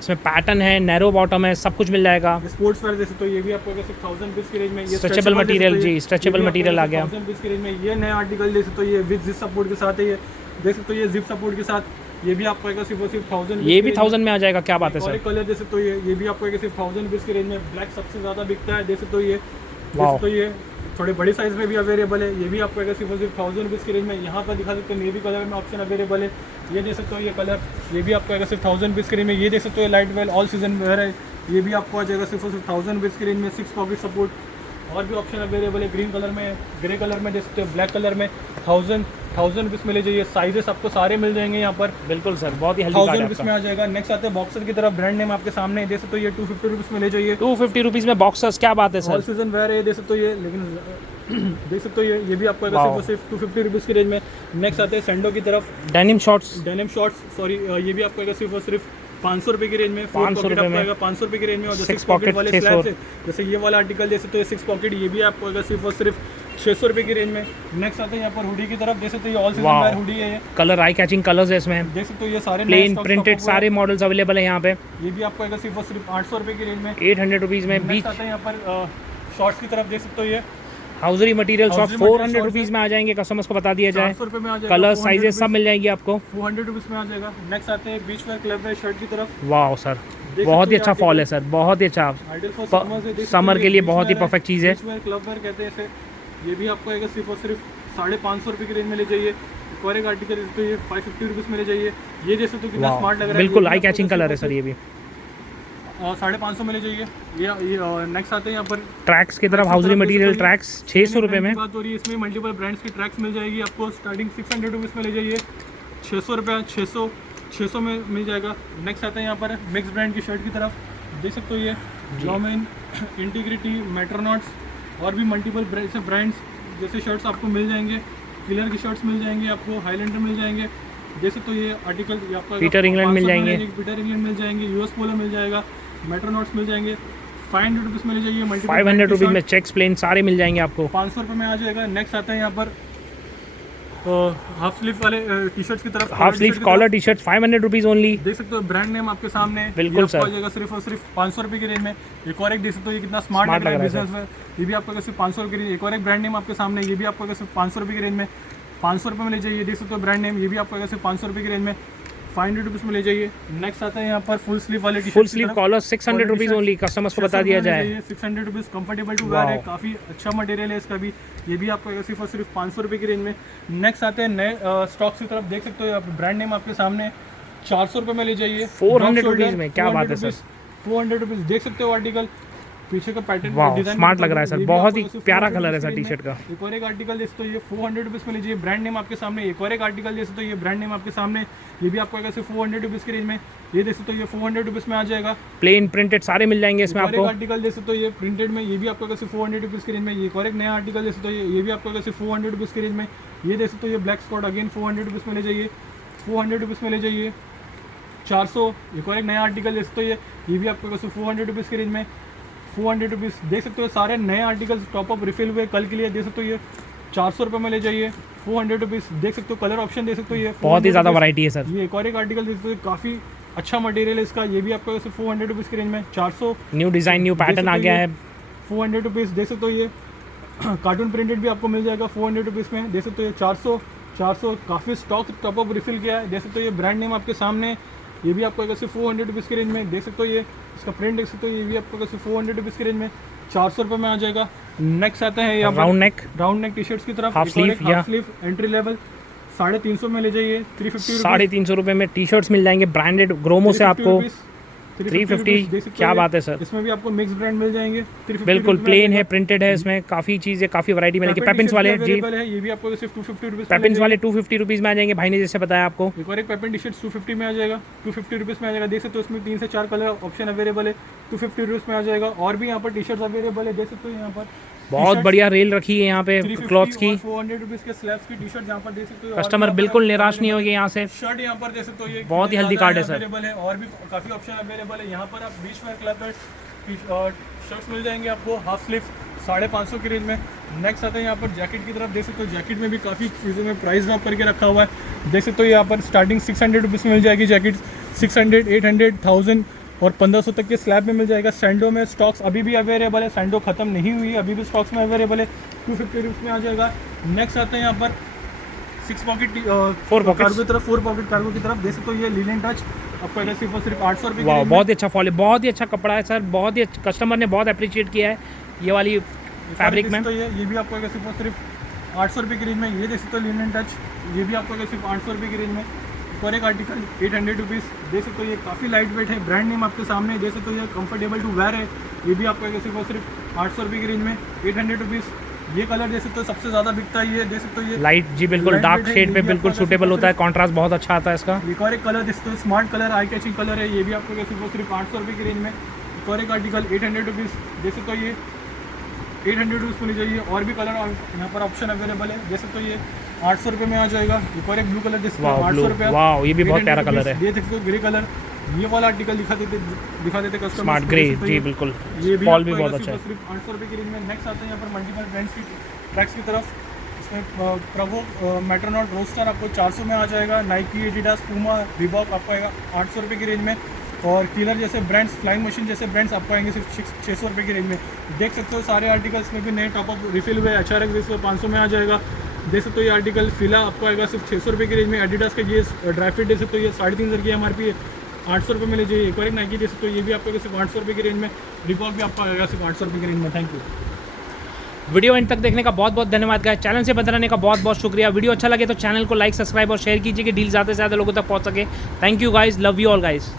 इसमें पैटर्न है, नैरो बॉटम है, सब कुछ मिल जाएगा। स्पोर्ट्स वेयर देख सकते हो, ये भी आपको सिर्फ 1000 रुपीज़ की रेंज में। ये स्ट्रेचेबल मटेरियल जी, स्ट्रेचेबल मटेरियल आ गया 1000 रुपीज़ की रेंज में। ये नया आर्टिकल देख सकते हो, ये विद जिप सपोर्ट के साथ है, ये देख सकते हो, ये जिप सपोर्ट के साथ। ये भी आपको आएगा सिर्फ 1000। ये भी 1000 में आ जाएगा, क्या बात है सर। कलर देख सकते हो, ये भी आपको आएगा सिर्फ 1000 रुपीज़ की रेंज में। ब्लैक सबसे ज़्यादा बिकता है, देख सकते हो। ये तो ये थोड़े बड़े साइज़ में भी अवेलेबल है, ये भी आपको आएगा सिर्फ 1000 रुपीज़ की रेंज में। यहाँ पर दिखा सकते हो नेवी कलर में ऑप्शन अवेलेबल है, ये देख सकते हो। ये कलर, ये भी आपको आएगा सिर्फ 1000 रुपीज़ की रेंज में। ये देख सकते हो, light well all season wear है, ये भी आपको आ जाएगा सिर्फ 1000 रुपीज़ की रेंज में। 6 पॉकेट सपोर्ट, और भी ऑप्शन अवेलेबल है। ग्रीन कलर में, ग्रे कलर में देख सकते हो, ब्लैक कलर में 1000 रुपीज़ में ले जाइए। साइजेस आपको सारे मिल जाएंगे यहाँ पर। बिल्कुल सर, बहुत ही हेल्दी 1000 रुपीज़ में आ जाएगा। नेक्स्ट आते हैं बॉक्सर की तरफ, ब्रांड नेम आपके सामने है, देख सकते हो। ये 250 रुपीज़ में ले जाइए। 250 रुपीज़ में बॉक्सर्स, क्या बात है ऑल सर। सीजन वेयर है, देख सकते हो। ये लेकिन देख सकते हो ये भी आपको आएगा Wow. सिर्फ 250 रुपीज़ की रेंज में। नेक्स्ट आते हैं सैंडो की तरफ। Denim shorts, denim shorts, sorry, ये भी आपको आएगा सिर्फ और सिर्फ 500 रुपये की रेंज में। 500 रुपये में। 500 रुपये की रेंज में। और जो 6 6 पॉकेट pocket वाले 600। स्लैब्स है, जैसे ये वाला आर्टिकल जैसे तो ये 6 पॉकेट, ये भी आपको आएगा सिर्फ और सिर्फ 600 रुपये की रेंज में। नेक्स्ट आते हैं यहाँ पर हुडी की तरफ। जैसे तो ये all season Wow. Wear hoodie है ये। कलर आई कैचिंग कलर्स है इसमें, देख सकते हो ये सारे प्लेन प्रिंटेड सारे मॉडल्स अवेलेबल है यहाँ पे। ये भी आपको आएगा सिर्फ और सिर्फ 800 रुपये की रेंज में। 800 रुपीज़ में। बीच नेक्स्ट आता है यहाँ पर शॉर्ट्स की तरफ। देख सकते हो ये hosiery material shorts Hosiery material 400 shorts rupees में आ जाएंगे, कस्टमर्स को बता दिया जाए। 400 रुपये में आ जाएगा। कलर 400 साइजेस सब रुपीज़, मिल जाएंगी आपको। 400 रुपीज़ में आ जाएगा। नेक्स्ट आते हैं बीच वेयर क्लब वेयर शर्ट की तरफ। वाह सर, देख बहुत सकते ही हो अच्छा ये फॉल है सर, बहुत ही अच्छा। आइडियल फॉर समर से। देख सकते समर हो के ये लिए बीच बहुत ही वेयर है, परफेक्ट चीज़ है। बीच वेयर क्लब वेयर कहते हैं इसे। ये भी आपको आएगा सिर्फ और सिर्फ 550 रुपये की रेंज में ले जाइए। एक और एक आर्टिकल तो ये 550 रुपीज़ में ले जाइए। ये जैसे तो कितना स्मार्ट लग रहा है, बिल्कुल आई कैचिंग कलर है सर ये भी। 550 में ले जाइए। ये नेक्स्ट आते हैं यहाँ पर ट्रैक्स की तरफ, हाउजरी मटेरियल ट्रैक्स 600 रुपये में। बात हो रही है, इसमें मल्टीपल ब्रांड्स की ट्रैक्स मिल जाएगी आपको। स्टार्टिंग 600 रुपीज़ में ले जाइए। 600 रुपये, 600 में मिल जाएगा। नेक्स्ट आते हैं यहाँ पर मिक्स ब्रांड की शर्ट की तरफ। देख सकते हो ये जॉमिन, इंटीग्रिटी, मेट्रोनॉट्स और भी मल्टीपल ब्रांड्स जैसे शर्ट्स आपको मिल जाएंगे। किलर की शर्ट्स मिल जाएंगे आपको, हाईलैंडर मिल जाएंगे। जैसे तो ये आर्टिकल आपका पीटर इंग्लैंड मिल जाएंगे, पीटर इंग्लैंड मिल जाएंगे, यूएस पोलो मिल जाएगा, मेट्रोनॉट्स मिल जाएंगे। 500 रुपीज़ में ले जाइए। 500 रुपीज़ में चेक्स प्लेन सारे मिल जाएंगे आपको। 500 रुपये में आ जाएगा। नेक्स्ट आता है यहाँ पर हाफ स्लीव वाले टी शर्ट्स की तरफ। Half sleeve collar T shirt 500 rupees only. देख सकते हो ब्रांड नेम आपके सामने। बिल्कुल ये सर। आपको आ जाएगा सिर्फ और सिर्फ 500 रुपये की रेंज में। एक और एक देख सकते हो ये कितना स्मार्ट लग रहा है बिजनेस में। ये भी आपको सिर्फ 500 रुपये की रेंज। एक और एक ब्रांड नेम आपके सामने, ये भी आपको सिर्फ 500 रुपये की रेंज में। 500 रुपये में ले जाइए। देख सकते हो ब्रांड नेम, ये भी आपको सिर्फ 500 रुपये की रेंज में। 500 रुपीज़ में ले जाइए। नेक्स्ट आता है यहाँ पर फुल स्लीव वाले T shirt. Full sleeve collar 600 rupees only, customers को बता दिया जाए। 600 रुपीज़ कंफर्टेबल टू वेयर है, काफ़ी अच्छा मटेरियल है इसका भी। ये भी आपको सिर्फ और सिर्फ 500 रुपये की रेंज में। नेक्स्ट आते हैं नए स्टॉक्स की तरफ। देख सकते हो ब्रांड नेम आपके सामने। 400 रुपये में ले जाइए। 400 रुपीज़ में, क्या बात है सर। 400 रुपीज़। देख सकते हो आर्टिकल पीछे का पैटर्न, वाह डिजाइन स्मार्ट लग रहा है सर, बहुत ही प्यारा कलर है सर टी टी शर्ट का। एक और एक आर्टिकल जैसे तो ये 400 रुपीज़ में लीजिए। ब्रांड नेम आपके सामने। एक और एक आर्टिकल जैसे तो ये ब्रांड नेम आपके सामने, ये भी आपको सिर्फ 400 रुपीज़ की रेंज में। ये जैसे तो ये 400 रुपीज़ में आ जाएगा। प्लेन प्रिंटेड सारे मिल जाएंगे इसमें एक और एक आपको। आर्टिकल जैसे तो ये प्रिंटेड में, ये भी आपको सिर्फ 400 रुपीज़ की रेंज में। एक और एक नया आर्टिकल जैसे तो ये भी आपको सिर्फ 400 रुपीज़ की रेंज में। ये जैसे तो ये ब्लैक स्कॉट अगेन 400 रुपीज़ में ले जाइए। 400 रुपीज़ में ले जाइए। 400। एक और एक नया आर्टिकल जैसे तो ये भी आपको सिर्फ 400 रुपीज़ की रेंज में। 400 रुपीज़। देख सकते हो सारे नए आर्टिकल्स टॉपअप रिफिल हुए कल के लिए। देख सकते हो ये 400 रुपये में ले जाइए। 400 रुपीज़। देख सकते हो कलर ऑप्शन देख सकते हो ये बहुत ही ज़्यादा वैरायटी है सर। ये एक और एक आर्टिकल देख सकते हो, काफ़ी अच्छा मटेरियल है इसका। ये भी आपको सिर्फ 400 रुपीज़ की रेंज में। 400। न्यू डिज़ाइन न्यू पैटर्न आ गया है। 400 रुपीज़। देख सकते हो ये कार्टून प्रिंटेड भी आपको मिल जाएगा 400 रुपीज़ में। देख सकते हो ये 400 काफ़ी स्टॉक टॉपअप रिफिल किया है। देख सकते हो ये ब्रांड नेम आपके सामने, ये भी आपको सिर्फ 400 रुपीज़ की रेंज में। देख सकते हो ये इसका प्रिंट देख सकते हो, ये भी आपको सिर्फ 400 रुपीज़ की रेंज में 400 रुपये में आ जाएगा। नेक्स्ट आता है यहाँ राउंड नेक टी शर्ट्स की तरफ। हाफ स्लीव एंट्री लेवल 350 में ले जाइए। 350 350 रुपये में टी शर्ट्स मिल जाएंगे ब्रांडेड ग्रोमो से आपको। 350 क्या बात है सर। इसमें भी आपको मिक्स ब्रांड मिल जाएंगे। बिल्कुल प्लेन है, प्रिंटेड है, इसमें काफ़ी चीज़ें काफ़ी वैरायटी मिलेगी। पेपेंस वाले जी, ये भी आपको सिर्फ 250 रुपीज़। पेपेंस वाले 250 रुपीज़ में आ जाएंगे, भाई ने जैसे बताया आपको। एक और एक पेपेंट टी शर्ट 250 में आ जाएगा। 250 रुपीज़ में आ जाएगा। देख सकते हो इसमें 3 से 4 कलर ऑप्शन अवेलेबल है। 250 रुपीज़ में आ जाएगा। और भी यहाँ पर टी शर्ट्स अवेलेबल है। देख सकते हो यहाँ पर बहुत बढ़िया रेल रखी है यहाँ पे क्लॉथ्स की। 400 रुपीज़ के स्लैब्स की टी शर्ट यहाँ पर देख सकते हो। कस्टमर बिल्कुल निराश नहीं होगी यहाँ से। शर्ट यहाँ पर देख सकते हो ये बहुत ही हेल्दी कार्ड है सर। अवेलेबल है और भी काफ़ी ऑप्शन अवेलेबल है। यहाँ पर आप बीच वेयर क्लब शर्ट्स मिल जाएंगे आपको हाफ स्लीव 550 की रेंज में। नेक्स्ट आता है यहाँ पर जैकेट की तरफ। देख सकते हो जैकेट में भी काफ़ी चीज़ों में प्राइस ड्रॉप करके रखा हुआ है। देख सकते हो यहाँ पर स्टार्टिंग 600 रुपीज़ में मिल जाएगी जैकेट। 600, 800, 1000 और 1500 तक के स्लैब में मिल जाएगा। सैंडो में स्टॉक्स अभी भी अवेलेबल है। सैंडो खत्म नहीं हुई है, अभी भी स्टॉक्स में अवेलेबल है। 250 रुपीज़ में आ जाएगा। नेक्स्ट आता है यहाँ पर 4 पॉकेट कार्गो की तरफ। देख सकते हो ये लिनन टच आपको सिर्फ 800 रुपये। वाह बहुत ही अच्छा फॉल है, बहुत ही अच्छा कपड़ा है सर, बहुत ही कस्टमर ने बहुत अप्रिशिएट किया है ये वाली फैब्रिक में। तो ये भी आपको सिर्फ 800 रुपये की रेंज में। ये देख सकते हो लिनन टच, ये भी आपको सिर्फ 800 रुपये की रेंज में। और एक आर्टिकल 800 रुपीज़। देख सकते हो ये काफ़ी लाइट वेट है। ब्रांड नेम आपके सामने। देख सकते हो ये कंफर्टेबल टू वेयर है। ये भी आपको सिर्फ 800 रुपये की रेंज में। 800 रुपीज़। ये कलर देख सकते हो सबसे ज़्यादा बिकता है। ये देख सकते हो ये लाइट जी, बिल्कुल डार्क शेड पे बिल्कुल सूटेबल होता है, कॉन्ट्रास्ट बहुत अच्छा आता है इसका। एक और एक कलर देख सकते हो smart colour, eye catching colour है। ये भी आपको सिर्फ 800 रुपये की रेंज में। एक और एक आर्टिकल 800 रुपीज़। देख सकते हो ये 800 रुपीज़ को ले जाइए। और भी कलर यहाँ पर ऑप्शन अवेलेबल है, जैसे तो ये 800 रुपये में आ जाएगा। एक और एक ब्लू कलर जिसका 800 रुपये, वाह ये भी बहुत प्यारा कलर है। ये देखते हो ग्रे कलर, ये वाला आर्टिकल दिखा देते कस्टमर, स्मार्ट ग्रे जी बिल्कुल, ये फॉल भी बहुत अच्छा है। सिर्फ 800 रुपये की रेंज में। नेक्स्ट आते हैं यहाँ पर मल्टीपल ब्रांड्स की ट्रैक्स की तरफ। इसमें प्रवो मेट्रोनॉट रोस्टर आपको 400 में आ जाएगा। नाइकी, एडिडास, पूमा, रिबॉक आपको आएगा 800 रुपये की रेंज में। और किलर जैसे ब्रांड्स, फ्लाइंग मशीन जैसे ब्रांड्स आपको आएंगे सिर्फ 600 रुपये की रेंज में। देख सकते हो सारे आर्टिकल्स में भी नए टॉपअप रिफिल हुए। HRX जिसको 500 में आ जाएगा। देख सकते हो ये आर्टिकल फिला आपको आएगा सिर्फ 600 रुपये की रेंज में। एडिडास का ये ड्राई फिट देख सकते हो, ये 3,500 की MRP है, 800 रुपये में लीजिए। एक और एक नाइकी देख सकते हो, ये भी आपको सिर्फ 800 रुपये की रेंज में। रिबॉक भी आपको आएगा सिर्फ 800 रुपये की रेंज में। Thank you. वीडियो एंड तक देखने का बहुत बहुत धन्यवाद गाइस। चैनल से बने रहने का बहुत बहुत शुक्रिया। वीडियो अच्छा लगे तो चैनल को लाइक, सब्सक्राइब और शेयर कीजिए कि डील ज़्यादा से ज़्यादा लोगों तक पहुंच सके। Thank you guys, love you all guys.